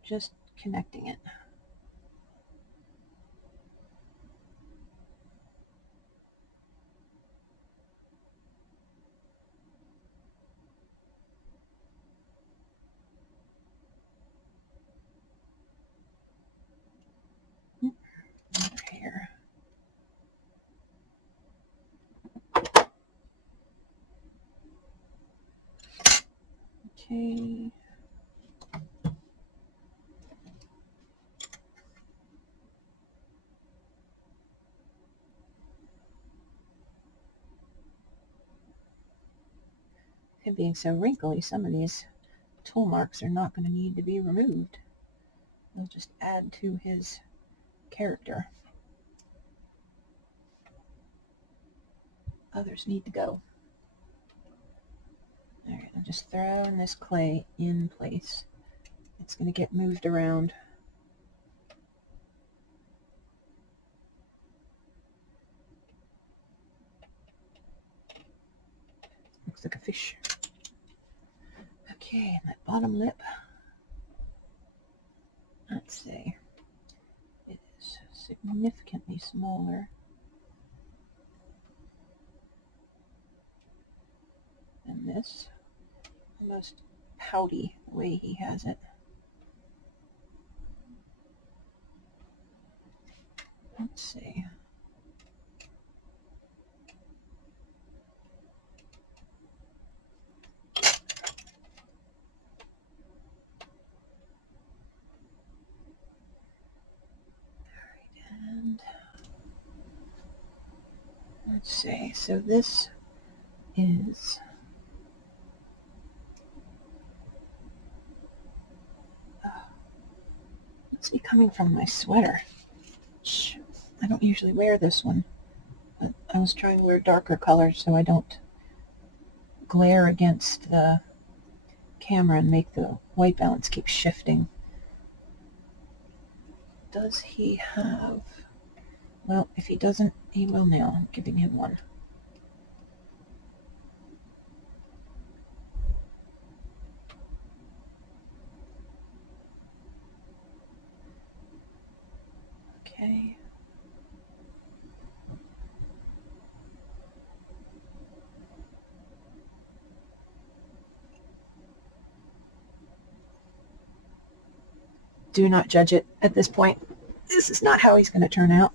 just connecting it. Over here. Okay. Him being so wrinkly, some of these tool marks are not going to need to be removed. They'll just add to his character. Others need to go. Alright, I'm just throwing this clay in place. It's going to get moved around. Looks like a fish. Okay, and that bottom lip, let's see, it is significantly smaller than this. Almost pouty the way he has it. Let's see. And let's see, so this is must be coming from my sweater. I don't usually wear this one, but I was trying to wear darker colors so I don't glare against the camera and make the white balance keep shifting. Does he have... Well, if he doesn't, he will now. I'm giving him one. Okay. Do not judge it at this point. This is not how he's going to turn out.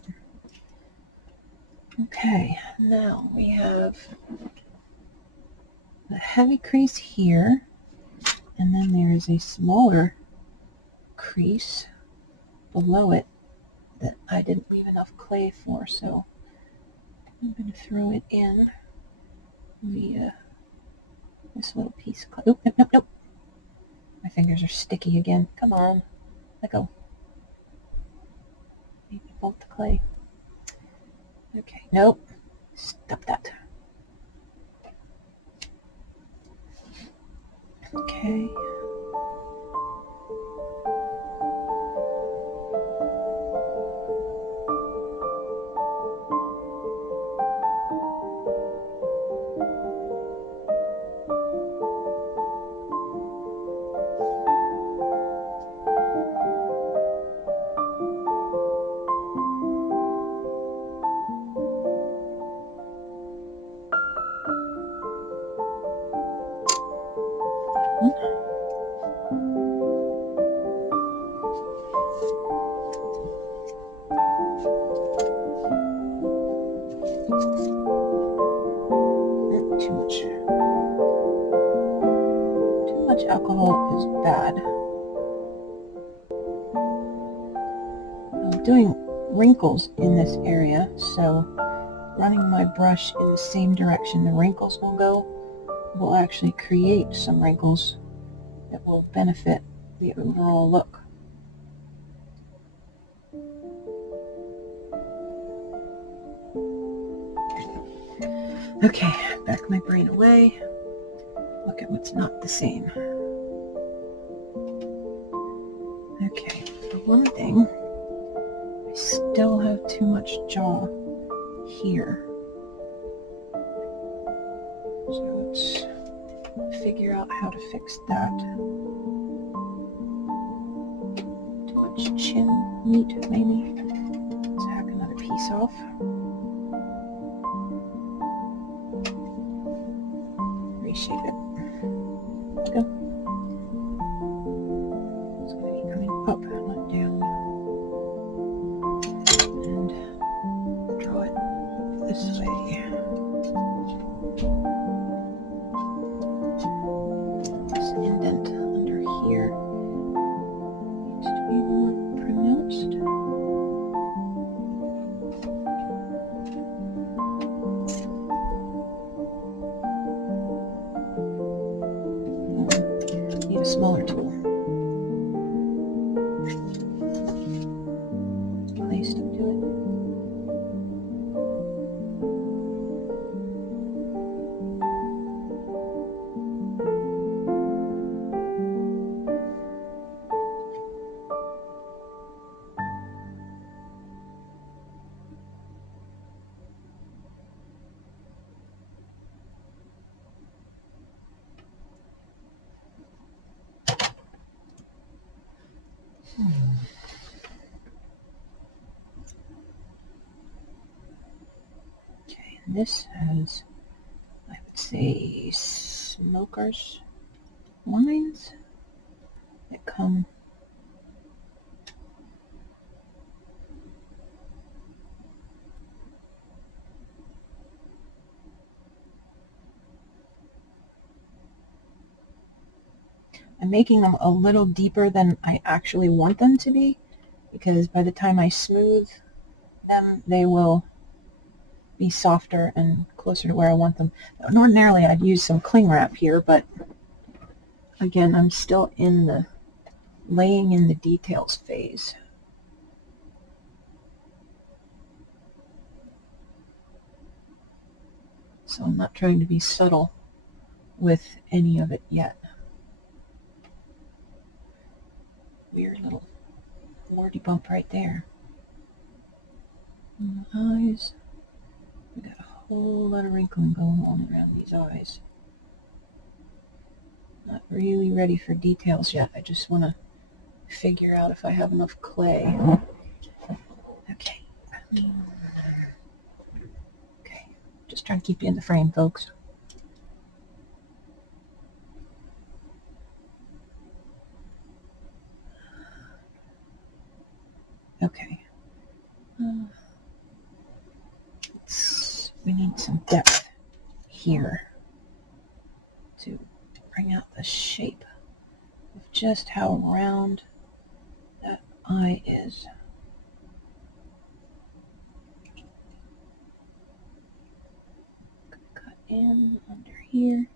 Okay, now we have a heavy crease here, and then there is a smaller crease below it that I didn't leave enough clay for, so I'm going to throw it in via this little piece of clay. Oop, nope, nope, nope. My fingers are sticky again. Come on, let go. Maybe bolt the clay. Okay, nope. Stop that. Okay. alcohol is bad. I'm doing wrinkles in this area, so running my brush in the same direction the wrinkles will go will actually create some wrinkles that will benefit the overall look. Okay, back my brain away. Look at what's not the same. Okay, for one thing, I still have too much jaw here. So let's figure out how to fix that. Too much chin meat, maybe. Let's hack another piece off. Reshape it. Go. It's going to be coming up, not down. And draw it this way. This indent under here needs to be more pronounced. Need a smaller tool. Place to do it. Okay, and this has, I would say, smoker's lines that come I'm making them a little deeper than I actually want them to be, because by the time I smooth them, they will be softer and closer to where I want them. And ordinarily I'd use some cling wrap here, but again, I'm still in the laying in the details phase. So I'm not trying to be subtle with any of it yet. Weird little warty bump right there. And the eyes, we got a whole lot of wrinkling going on around these eyes. Not really ready for details yet. I just want to figure out if I have enough clay. Okay. Okay. Just trying to keep you in the frame, folks. Okay. We need some depth here to bring out the shape of just how round that eye is. Cut in under here.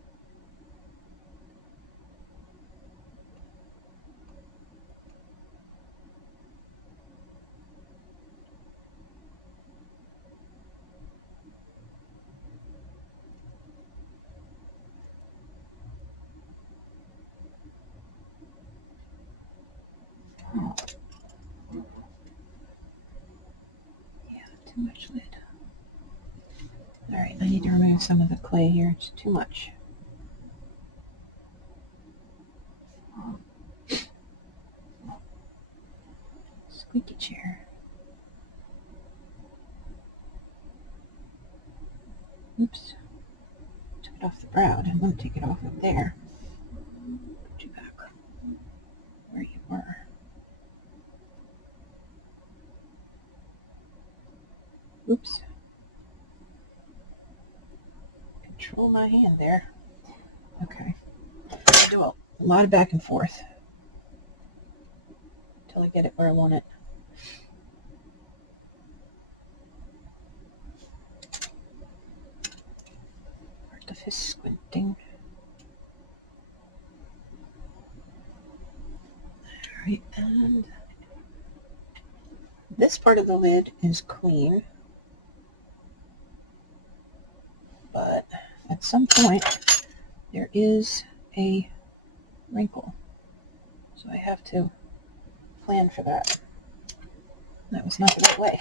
Yeah, too much lid. Alright, I need to remove some of the clay here. It's too much. Squeaky chair. Oops. Took it off the brow. I didn't want to take it off up there. Put you back where you were. Oops. Control my hand there. Okay. Do a A lot of back and forth until I get it where I want it. Part of his squinting. Alright, and this part of the lid is clean, but at some point there is a wrinkle, so I have to plan for that. That was not the right way.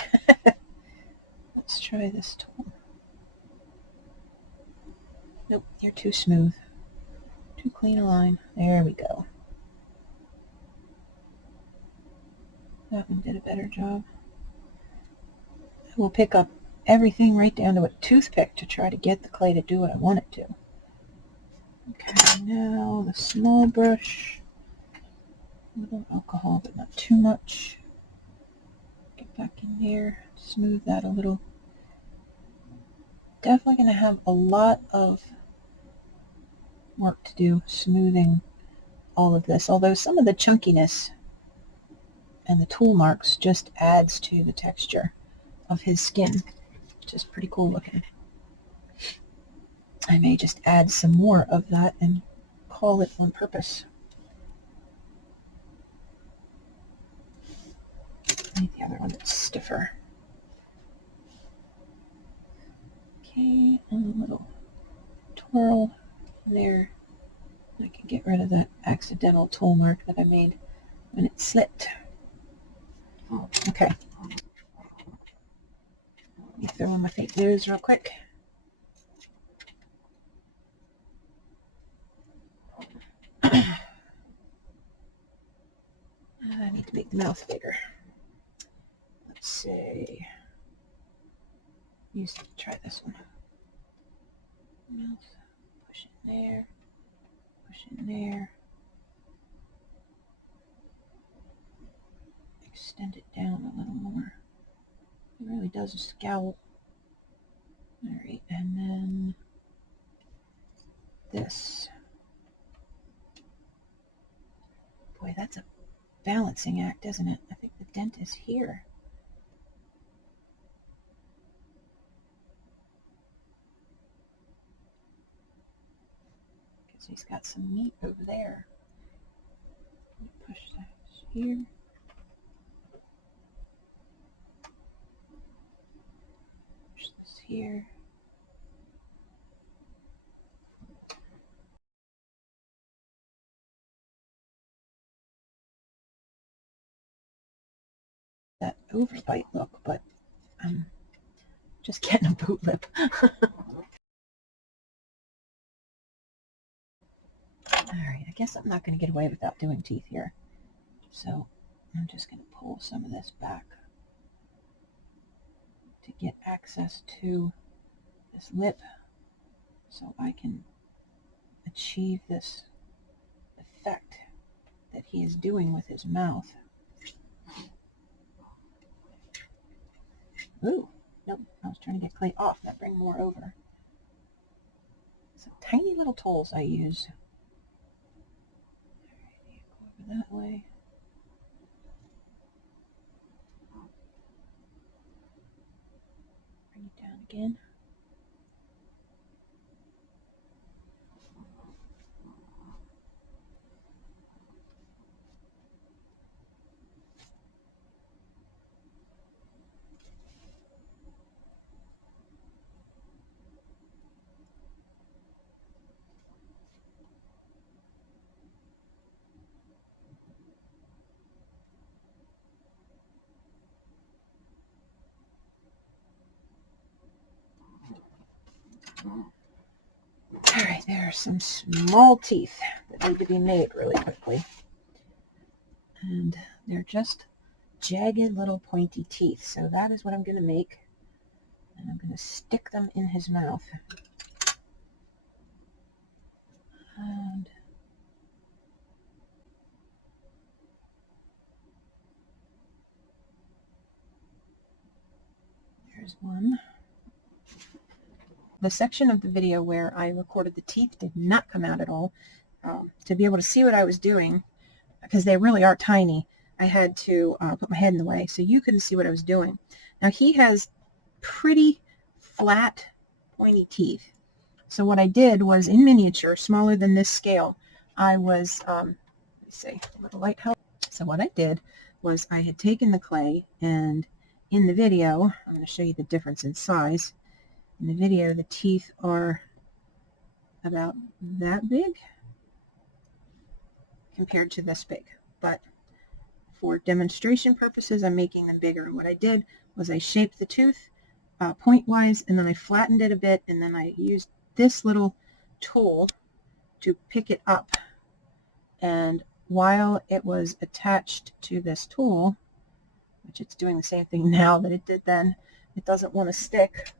Let's try this tool. Nope, you're too smooth. Too clean a line. There we go. That one did a better job. I will pick up everything right down to a toothpick to try to get the clay to do what I want it to. Okay, now the small brush. A little alcohol, but not too much. Get back in there, smooth that a little. Definitely going to have a lot of work to do smoothing all of this, although some of the chunkiness and the tool marks just adds to the texture of his skin, which is pretty cool looking. I may just add some more of that and call it on purpose. I need the other one that's stiffer. Okay, and a little twirl there. I can get rid of that accidental tool mark that I made when it slipped. Okay. Let me throw in my fake news real quick. I need to make the mouth bigger. Let's say, try this one. Mouth, push it in there, push it in there. Extend it down a little more. It really does a scowl. Alright, and then this. Boy, that's a balancing act, isn't it? I think the dent is here. Because he's got some meat over there. Push that here. Push this here. That overbite look, but I'm just getting a boot lip. Alright, I guess I'm not going to get away without doing teeth here. So I'm just going to pull some of this back to get access to this lip so I can achieve this effect that he is doing with his mouth. Ooh, nope, I was trying to get clay off. That bring more over. Some tiny little tools I use. Alright, go over that way. Bring it down again. Alright, there are some small teeth that need to be made really quickly. And they're just jagged little pointy teeth. So that is what I'm going to make. And I'm going to stick them in his mouth. And there's one. The section of the video where I recorded the teeth did not come out at all. to be able to see what I was doing, because they really are tiny, I had to put my head in the way so you couldn't see what I was doing. Now he has pretty flat, pointy teeth. So what I did was, in miniature, smaller than this scale, I was, let me see, a little light help. So what I did was I had taken the clay, and in the video, I'm going to show you the difference in size. In the video, the teeth are about that big compared to this big. But for demonstration purposes, I'm making them bigger. And what I did was I shaped the tooth point-wise, and then I flattened it a bit, and then I used this little tool to pick it up. And while it was attached to this tool, which it's doing the same thing now that it did then, it doesn't want to stick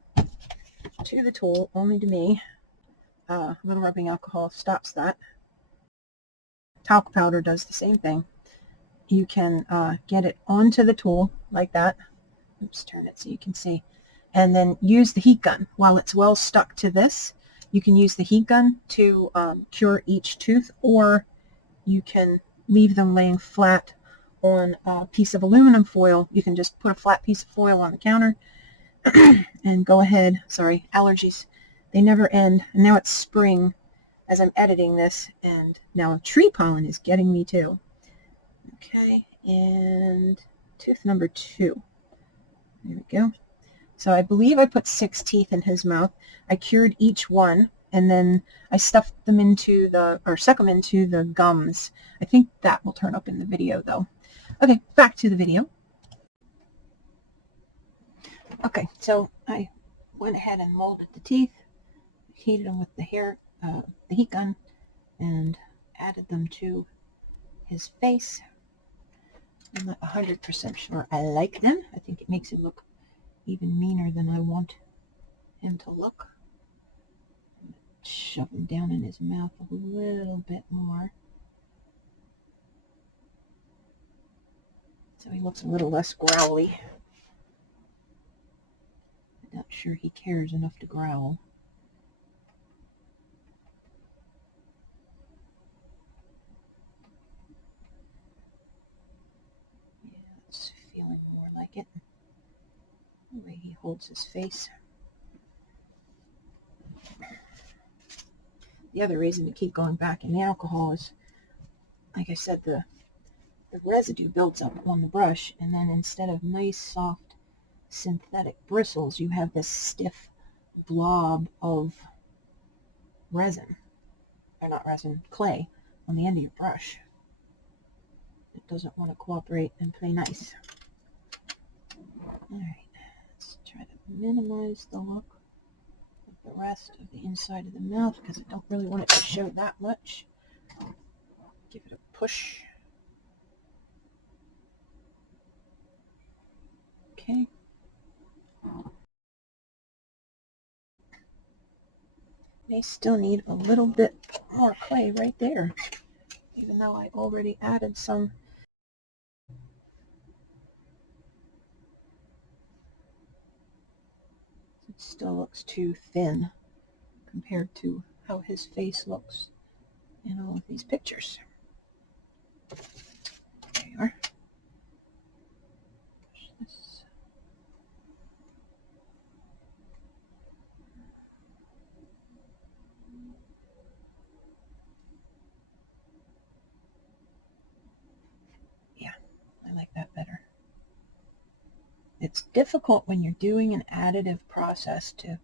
to the tool, only to me. A little rubbing alcohol stops that. Talc powder does the same thing. You can get it onto the tool like that. Oops, turn it so you can see. And then use the heat gun. While it's well stuck to this, you can use the heat gun to cure each tooth, or you can leave them laying flat on a piece of aluminum foil. You can just put a flat piece of foil on the counter and go ahead. Sorry, allergies. They never end. And now it's spring as I'm editing this, and now tree pollen is getting me too. Okay, and tooth number 2. There we go. So I believe I put 6 teeth in his mouth. I cured each one, and then I stuffed them into the, or stuck them into the gums. I think that will turn up in the video though. Okay, back to the video. Okay, so I went ahead and molded the teeth, heated them with the heat gun, and added them to his face. I'm not 100% sure I like them. I think it makes him look even meaner than I want him to look. Shove him down in his mouth a little bit more, so he looks a little less growly. I'm not sure he cares enough to growl. Yeah, it's feeling more like it. The way he holds his face. The other reason to keep going back in the alcohol is, like I said, the residue builds up on the brush, and then instead of nice, soft, synthetic bristles, you have this stiff blob of resin, or not resin, clay, on the end of your brush. It doesn't want to cooperate and play nice. Alright, let's try to minimize the look of the rest of the inside of the mouth, because I don't really want it to show that much. Give it a push. Okay. They still need a little bit more clay right there, even though I already added some. It still looks too thin compared to how his face looks in all of these pictures. There you are. Push this. Yeah, I like that better. It's difficult when you're doing an additive process to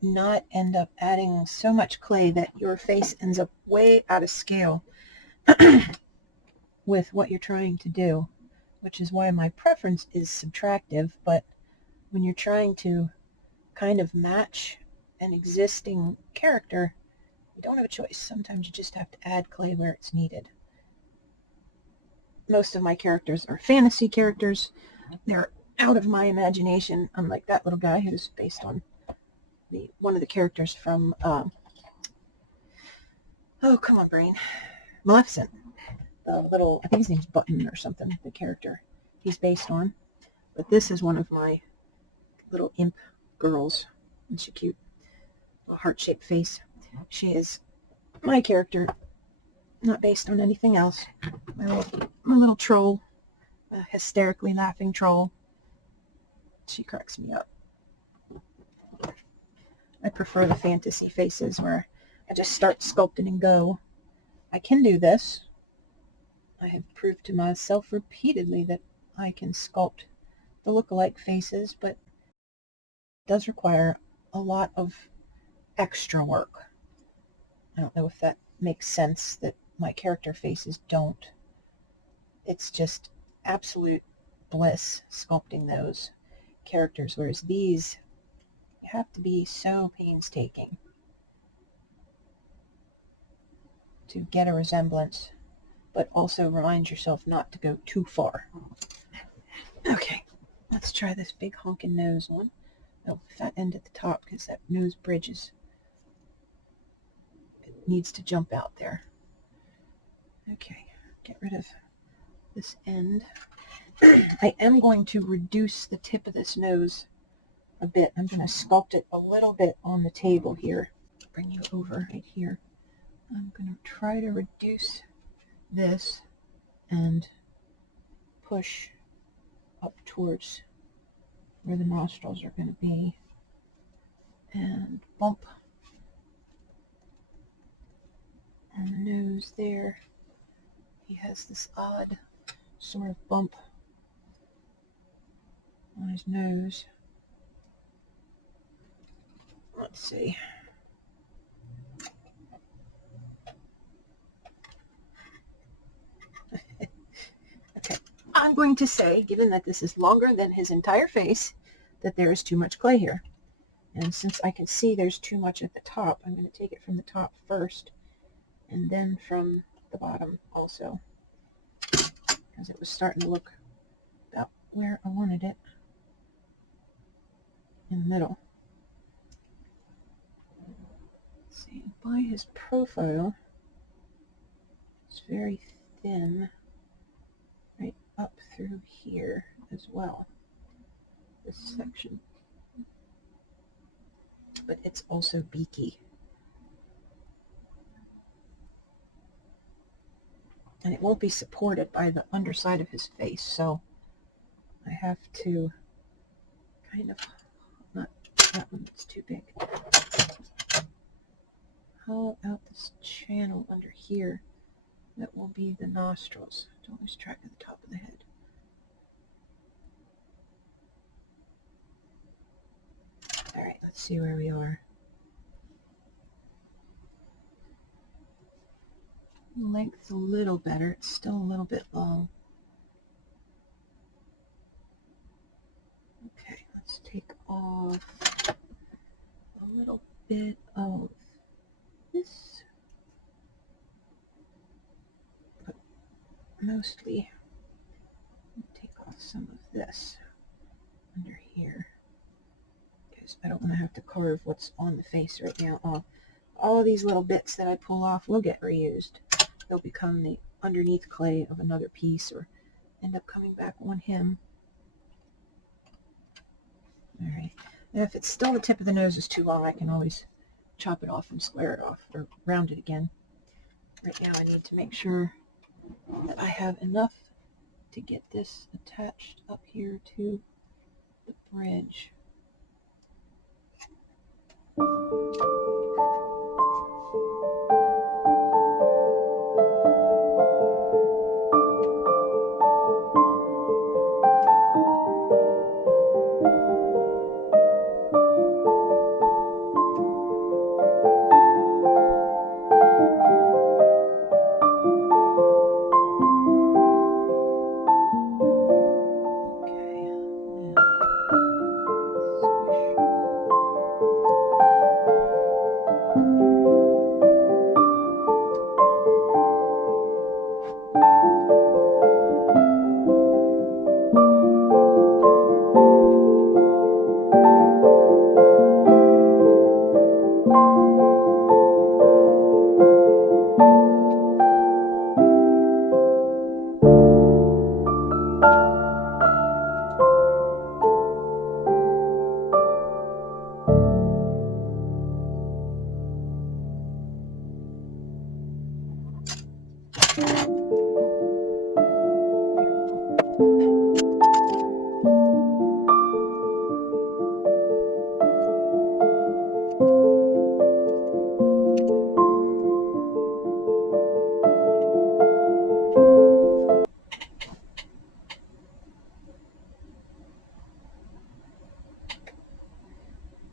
not end up adding so much clay that your face ends up way out of scale with what you're trying to do, which is why my preference is subtractive. But when you're trying to kind of match an existing character, you don't have a choice. Sometimes you just have to add clay where it's needed. Most of my characters are fantasy characters. They're out of my imagination, unlike that little guy who's based on one of the characters from oh, come on, brain, Maleficent. The little, I think his name's Button or something, the character he's based on. But this is one of my little imp girls. Isn't she cute? A heart-shaped face. She is my character, not based on anything else. My little troll, a hysterically laughing troll. She cracks me up. I prefer the fantasy faces where I just start sculpting and go. I can do this. I have proved to myself repeatedly that I can sculpt the look-alike faces, but it does require a lot of extra work. I don't know if that makes sense, that my character faces don't. It's just absolute bliss sculpting those characters, whereas these, you have to be so painstaking to get a resemblance, but also remind yourself not to go too far. Okay, let's try this big honking nose one. Oh, fat end at the top, because that nose bridge it needs to jump out there. Okay, get rid of this end. I am going to reduce the tip of this nose a bit. I'm going to sculpt it a little bit on the table here. Bring you over right here. I'm going to try to reduce this and push up towards where the nostrils are going to be, and bump on the nose there. He has this odd sort of bump on his nose. Let's see. Okay, I'm going to say, given that this is longer than his entire face, that there is too much clay here. And since I can see there's too much at the top, I'm going to take it from the top first and then from the bottom also, because it was starting to look about where I wanted it, in the middle. Let's see, by his profile, it's very thin right up through here as well, this section. But it's also beaky. And it won't be supported by the underside of his face, so I have to kind of, not that one, it's too big. Hollow out this channel under here that will be the nostrils. Don't lose track of the top of the head. All right, let's see where we are. Length's a little better. It's still a little bit long. Okay, let's take off a little bit of this, but mostly take off some of this under here, because I don't want to have to carve what's on the face right now. All of these little bits that I pull off will get reused. They'll become the underneath clay of another piece, or end up coming back on him. All right, and if it's still the tip of the nose is too long, I can always chop it off and square it off, or round it again. Right now I need to make sure that I have enough to get this attached up here to the bridge.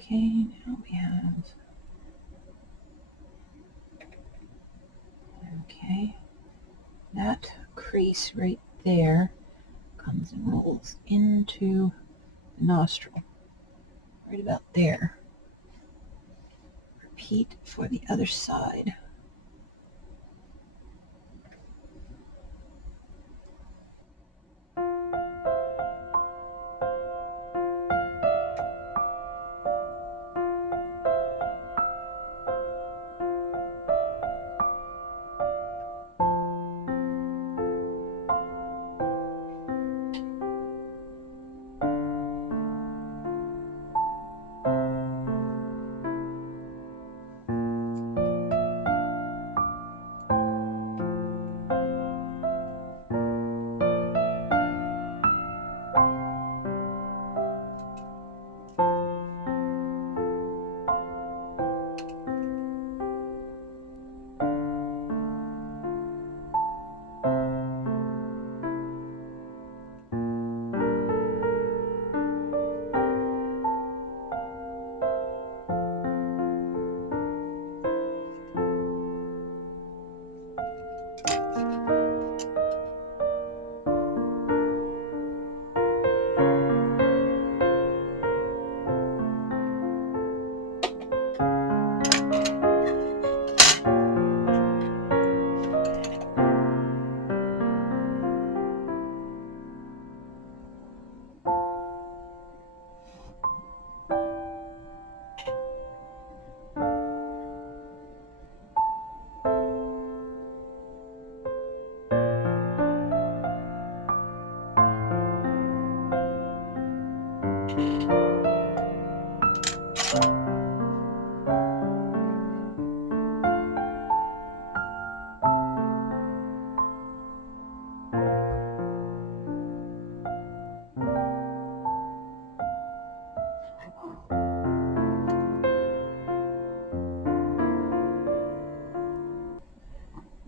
Okay, now we have, okay, that crease right there comes and rolls into the nostril, right about there. Repeat for the other side.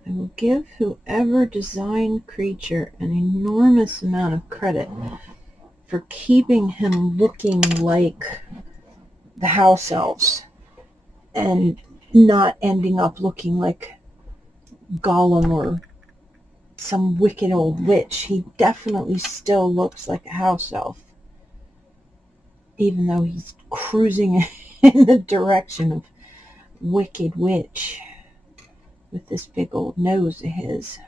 I will give whoever designed Kreacher an enormous amount of credit for keeping him looking like the house elves and not ending up looking like Gollum or some wicked old witch. He definitely still looks like a house elf, even though he's cruising in the direction of wicked witch with this big old nose of his.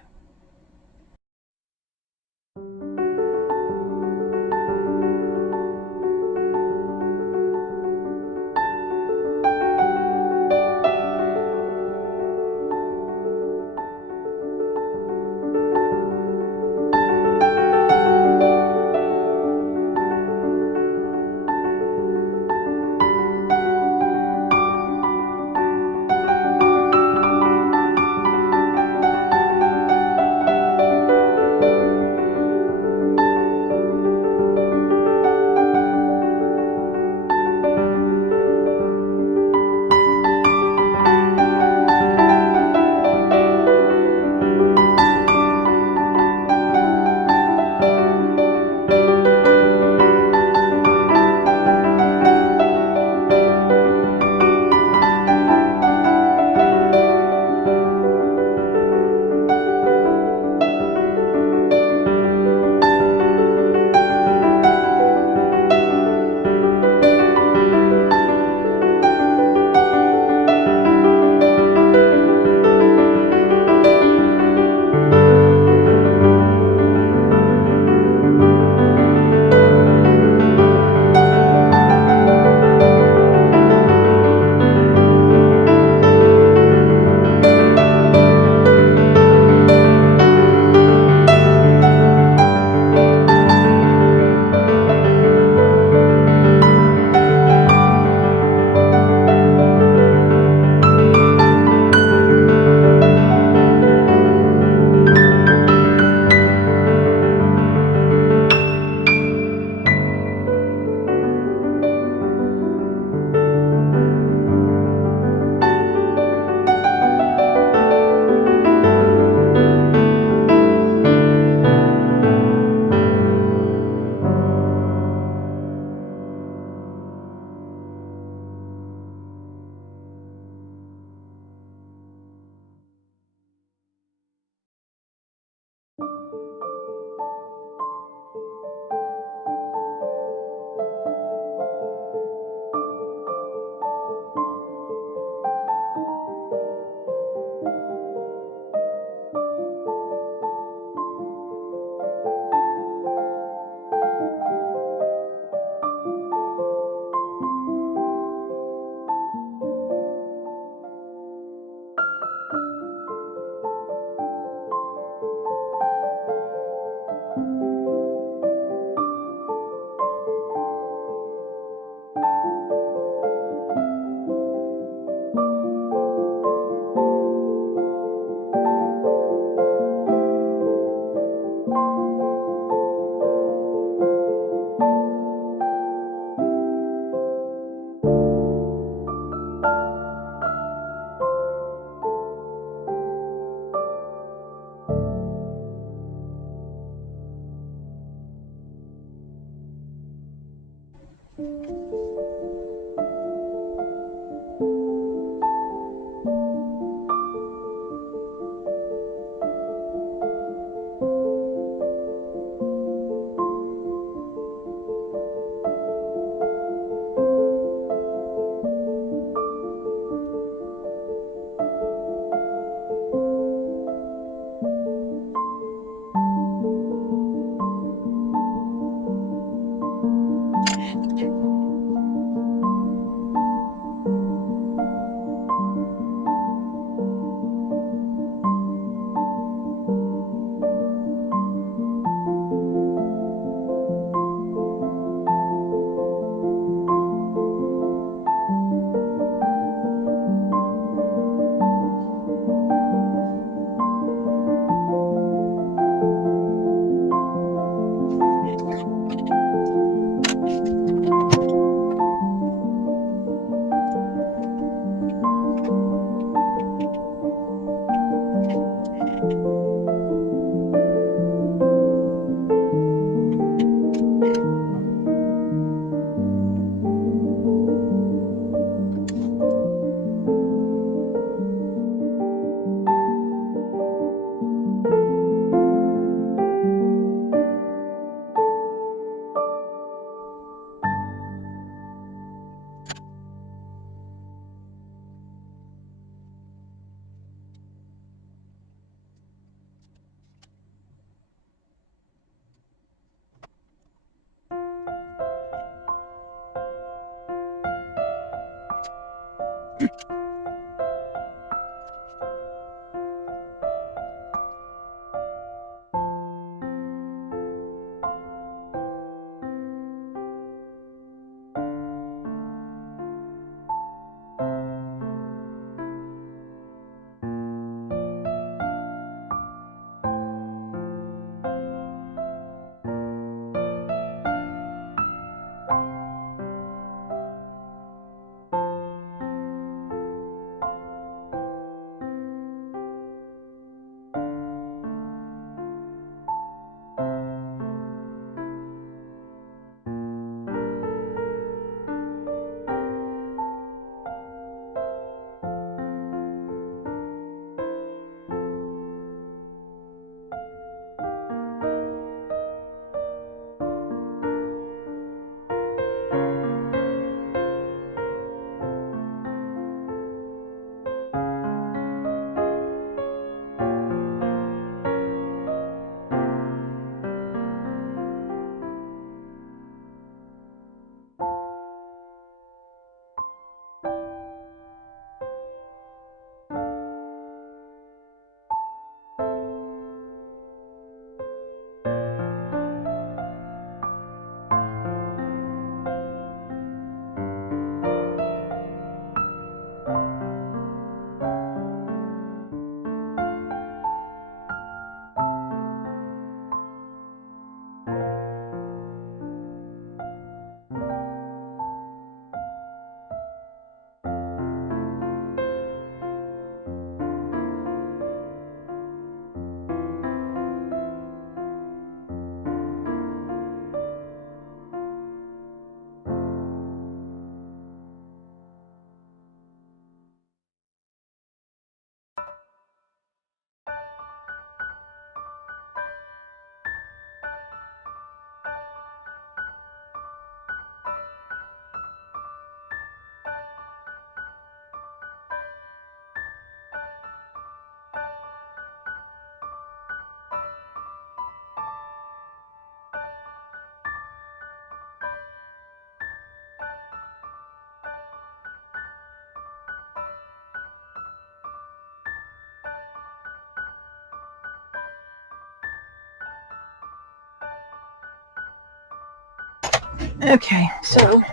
Okay, so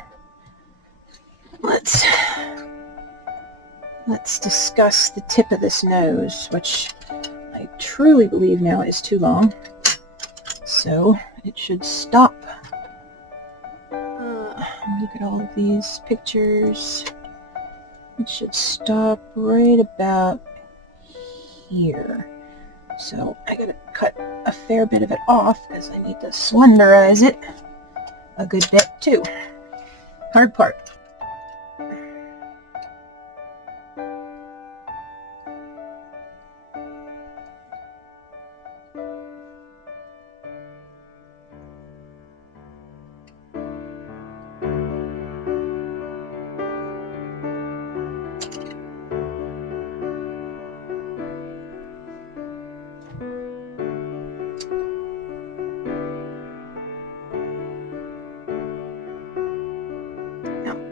let's discuss the tip of this nose, which I truly believe now is too long. So it should stop. Look at all of these pictures. It should stop right about here. So I gotta cut a fair bit of it off because I need to slenderize it a good bit too. hard part.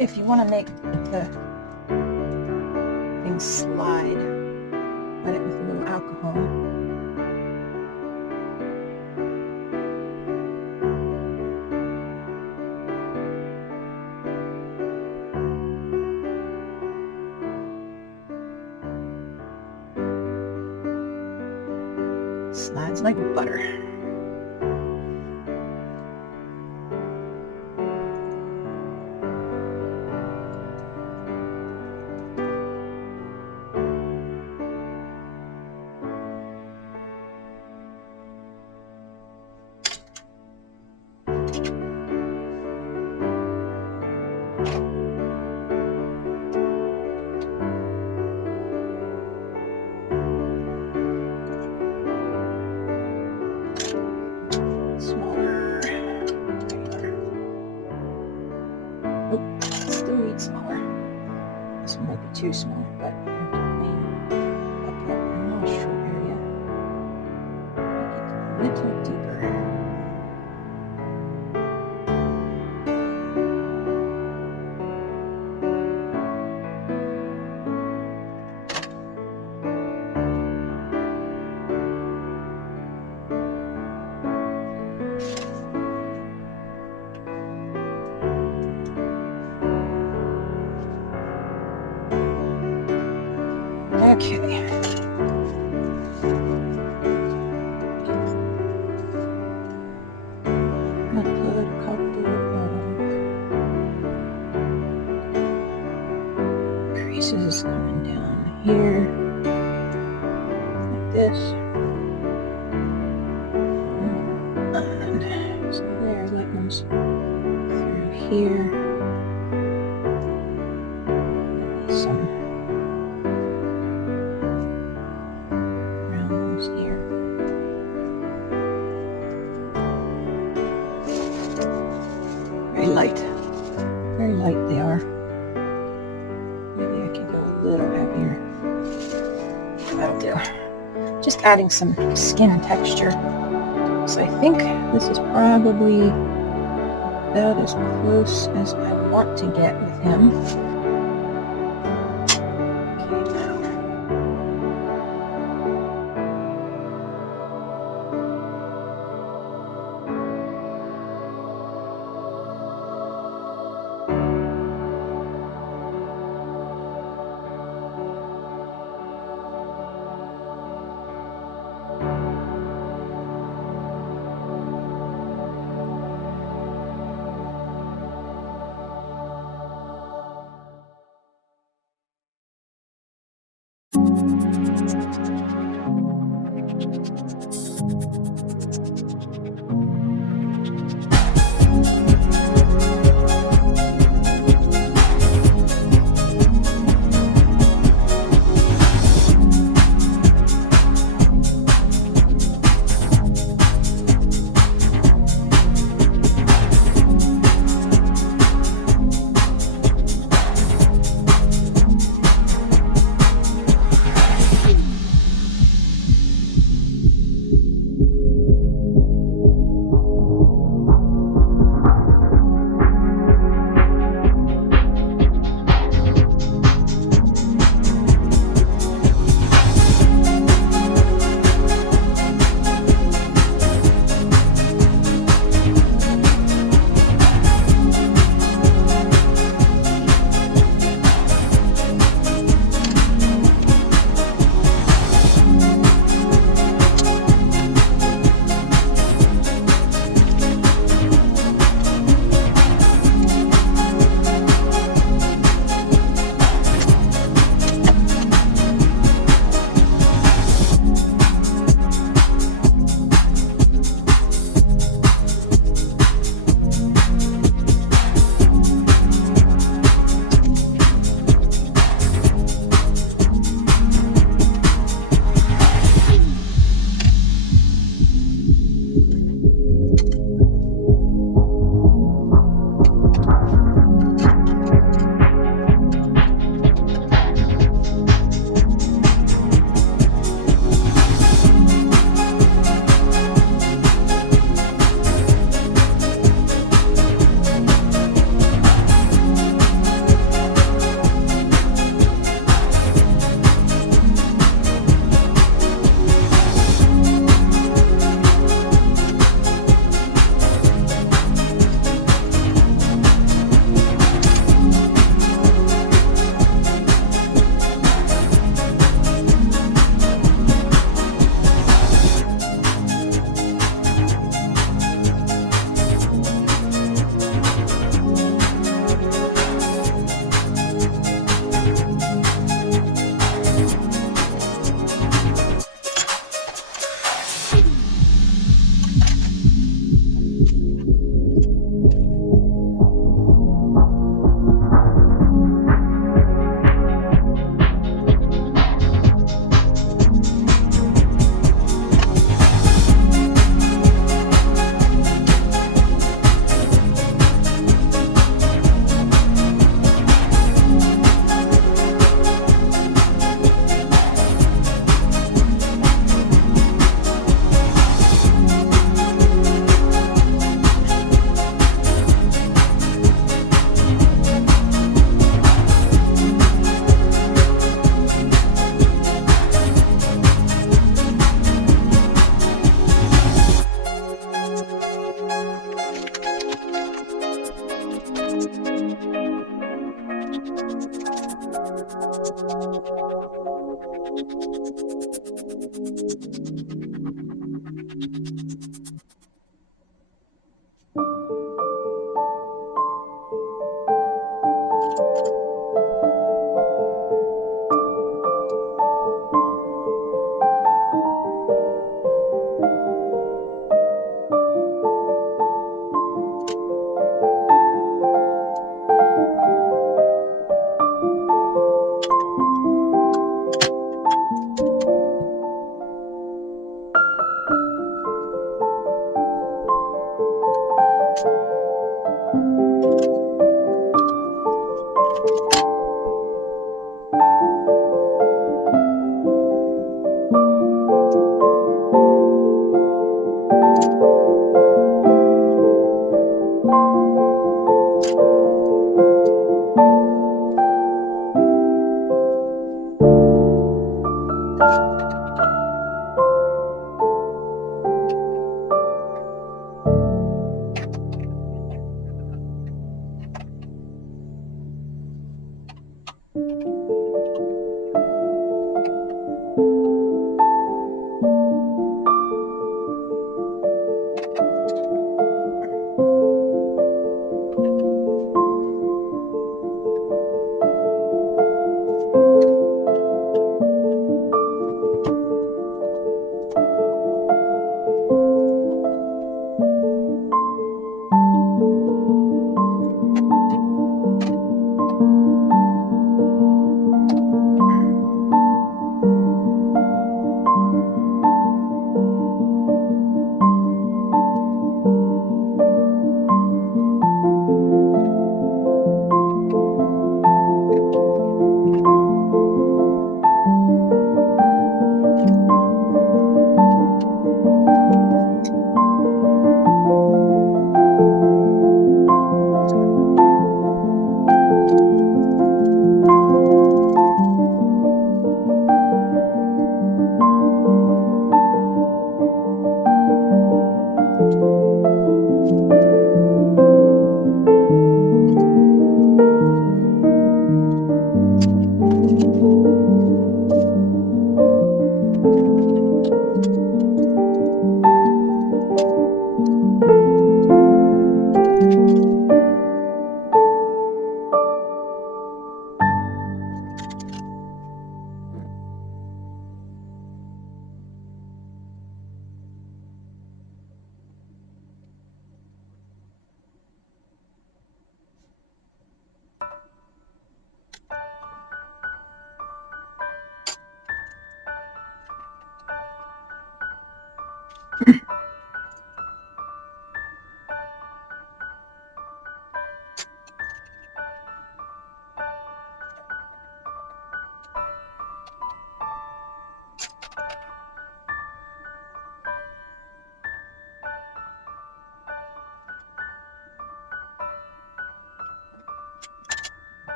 If you want to make the thing slide, wet it with a little alcohol. Slides like butter. This one might be too small, but I have to clean up that nostril area. Make it a little deeper. Okay. I'm going to put a couple of creases coming down here, like this. And so there, that one's through here. Maybe some here. Very light they are. Maybe I can go a little heavier. That'll do. Just adding some skin texture. So I think this is probably about as close as I want to get with him.